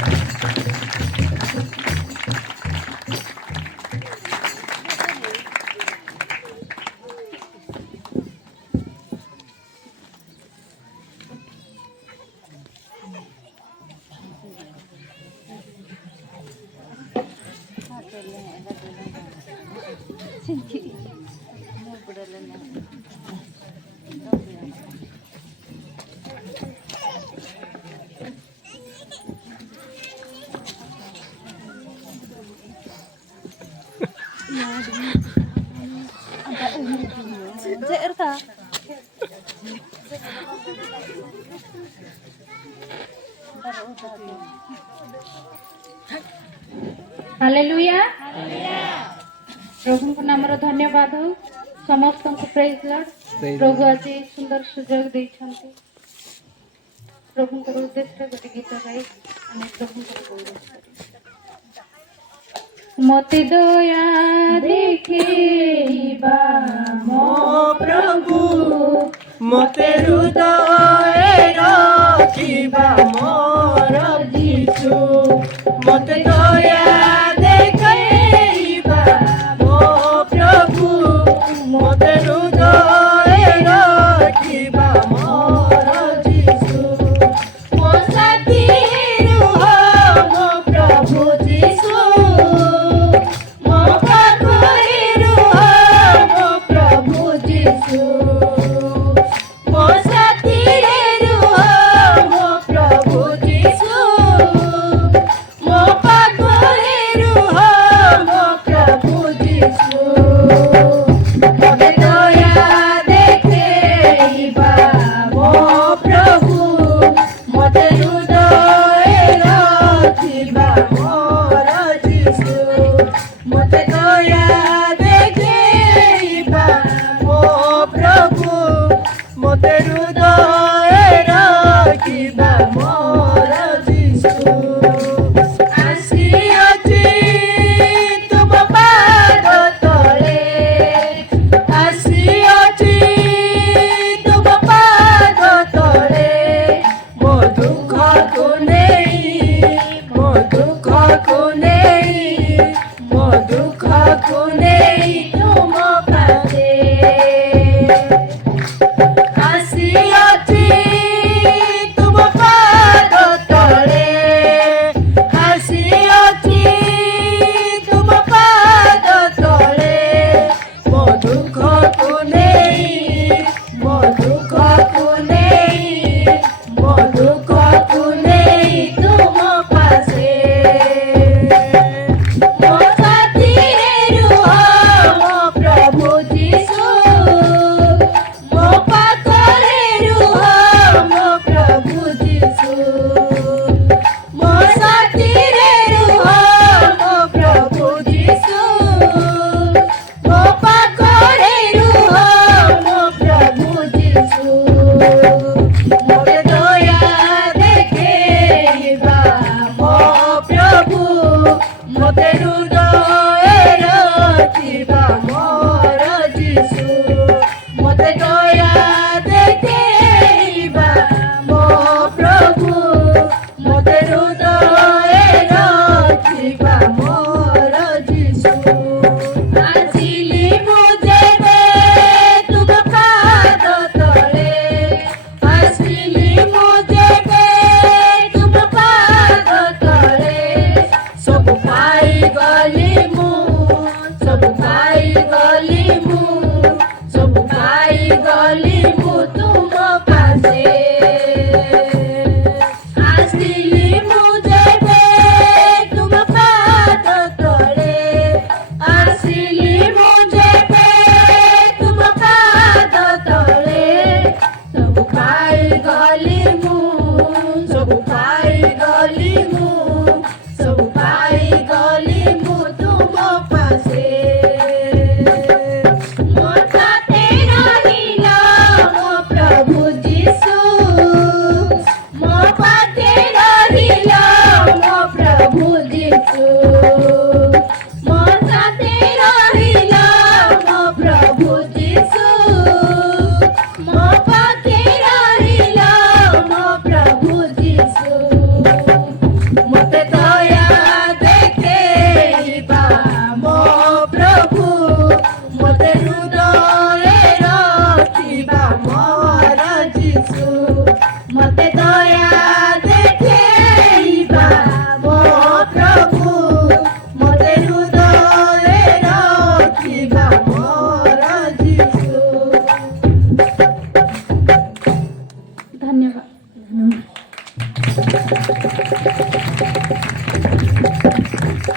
हालेलुया प्रभु को नाम धन्यवाद हो समस्त को प्रेज लॉर्ड प्रभु आज सुंदर सुजोग देइछन्ते प्रभु को उद्देश्य गोटे गीत गाई आम प्रभु मते दया देखिबा मो प्रभु मते हृदय रखिबा मोर जीशु मते दया देखिबा मो प्रभु मते हृदय रखिबा मोर जीशु मो साथी रुह मो प्रभु जीशु मो पाखरे रुह मो प्रभु जीशु मो साथी रुह मो प्रभु जीशु मो पाखरे रुह मो प्रभु जीशु ମତେ ହୃଦୟରେ ରଖିବା ମୋର ଯୀଶୁ ଆସିଅଛି ତୁମ ପାଦ ତଳେ ଆସିଅଛି ତୁମ ପାଦ ତଳେ ମୋ ଦୁଃଖକୁ ନେଇ ମୋ ଦୁଃଖକୁ ନେଇ ମୋ ଦୁଃଖକୁ ନେଇ ତୁମ ପାଦେ ଆସିଅଛି ତୁମ ପାଦ ତଳେ ଆସିଅଛି ତୁମ ପାଦ ତଳେ ମୋ ଦୁଃଖକୁ ନେଇ ମୋ ଦୁଃଖକୁ ନେଇ ମୋ ଦୁଃଖକୁ ନେଇ ତୁମ ପାଶେ ମୋ ସାଥିରେ ରୁହ ମୋ ପ୍ରଭୁ ଯୀଶୁ ମୋ ପାଖରେ ରୁହ ମୋ ପ୍ରଭୁ ଯୀଶୁ ମୋ ସାଥିରେ ରୁହ ମୋ ପ୍ରଭୁ ଯୀଶୁ ମୋ ପାଖରେ ରୁହ ମୋ ପ୍ରଭୁ ଯୀଶୁ ମୋତେ ଦୟା ଦେଖେଇବା ମୋ ପ୍ରଭୁ ମୋତେ ହୃଦୟରେ ରଖିବା ମୋର ଯୀଶୁ ମୋତେ ଦୟା ଦେଖେଇବା ମୋ ପ୍ରଭୁ ମୋତେ ହୃଦୟରେ ରଖିବା ମୋର ଯୀଶୁ ଆସିଲି ମୁଁ ଯେବେ ତୁମ ପାଦ ତଳେ ଆସିଲି ମୁଁ ଯେବେ ତୁମ ପାଦ ତଳେ ସବୁ ପାଇଗଲି ମୁଁ ସବୁ ପାଇଗଲି ମୁଁ ସବୁ ପାଇଗଲି ମୁଁ ତୁମ ପାଶେ ଆସିଲି ମୁଁ ଯେବେ ତୁମ ପାଦ ତଳେ ଆସିଲି ମୁଁ ଯେବେ ତୁମ ପାଦ ତଳେ ସବୁ ପାଇଗଲି ମୁଁ ସବୁ ପାଇଗଲି ମୁଁ ସବୁ ପାଇଗଲି ମୁଁ ତୁମ ପାଶେ ମୋ ସାଥେ ରହିଲ ମୋ ପ୍ରଭୁ ଯୀଶୁ ମୋ ପାଖେ ରହିଲ ମୋ ପ୍ରଭୁ ଯୀଶୁ ମୋ ସାଥେ ରହିଲ ମୋ ପ୍ରଭୁ ଯୀଶୁ ମୋ ପାଖେ ରହିଲ ମୋ ପ୍ରଭୁ ଯୀଶୁ ମୋତେ ଦୟା ଦେଖେଇବା ମୋ ପ୍ରଭୁ ମୋତେ ହୃଦୟରେ ରଖିବା ମୋର ଯୀଶୁ ମୋତେ ଦୟା ଦେଖେଇବା ମୋ ପ୍ରଭୁ ମୋତେ ହୃଦୟରେ ରଖିବା ମୋର ଯୀଶୁ ଧନ୍ୟବାଦ।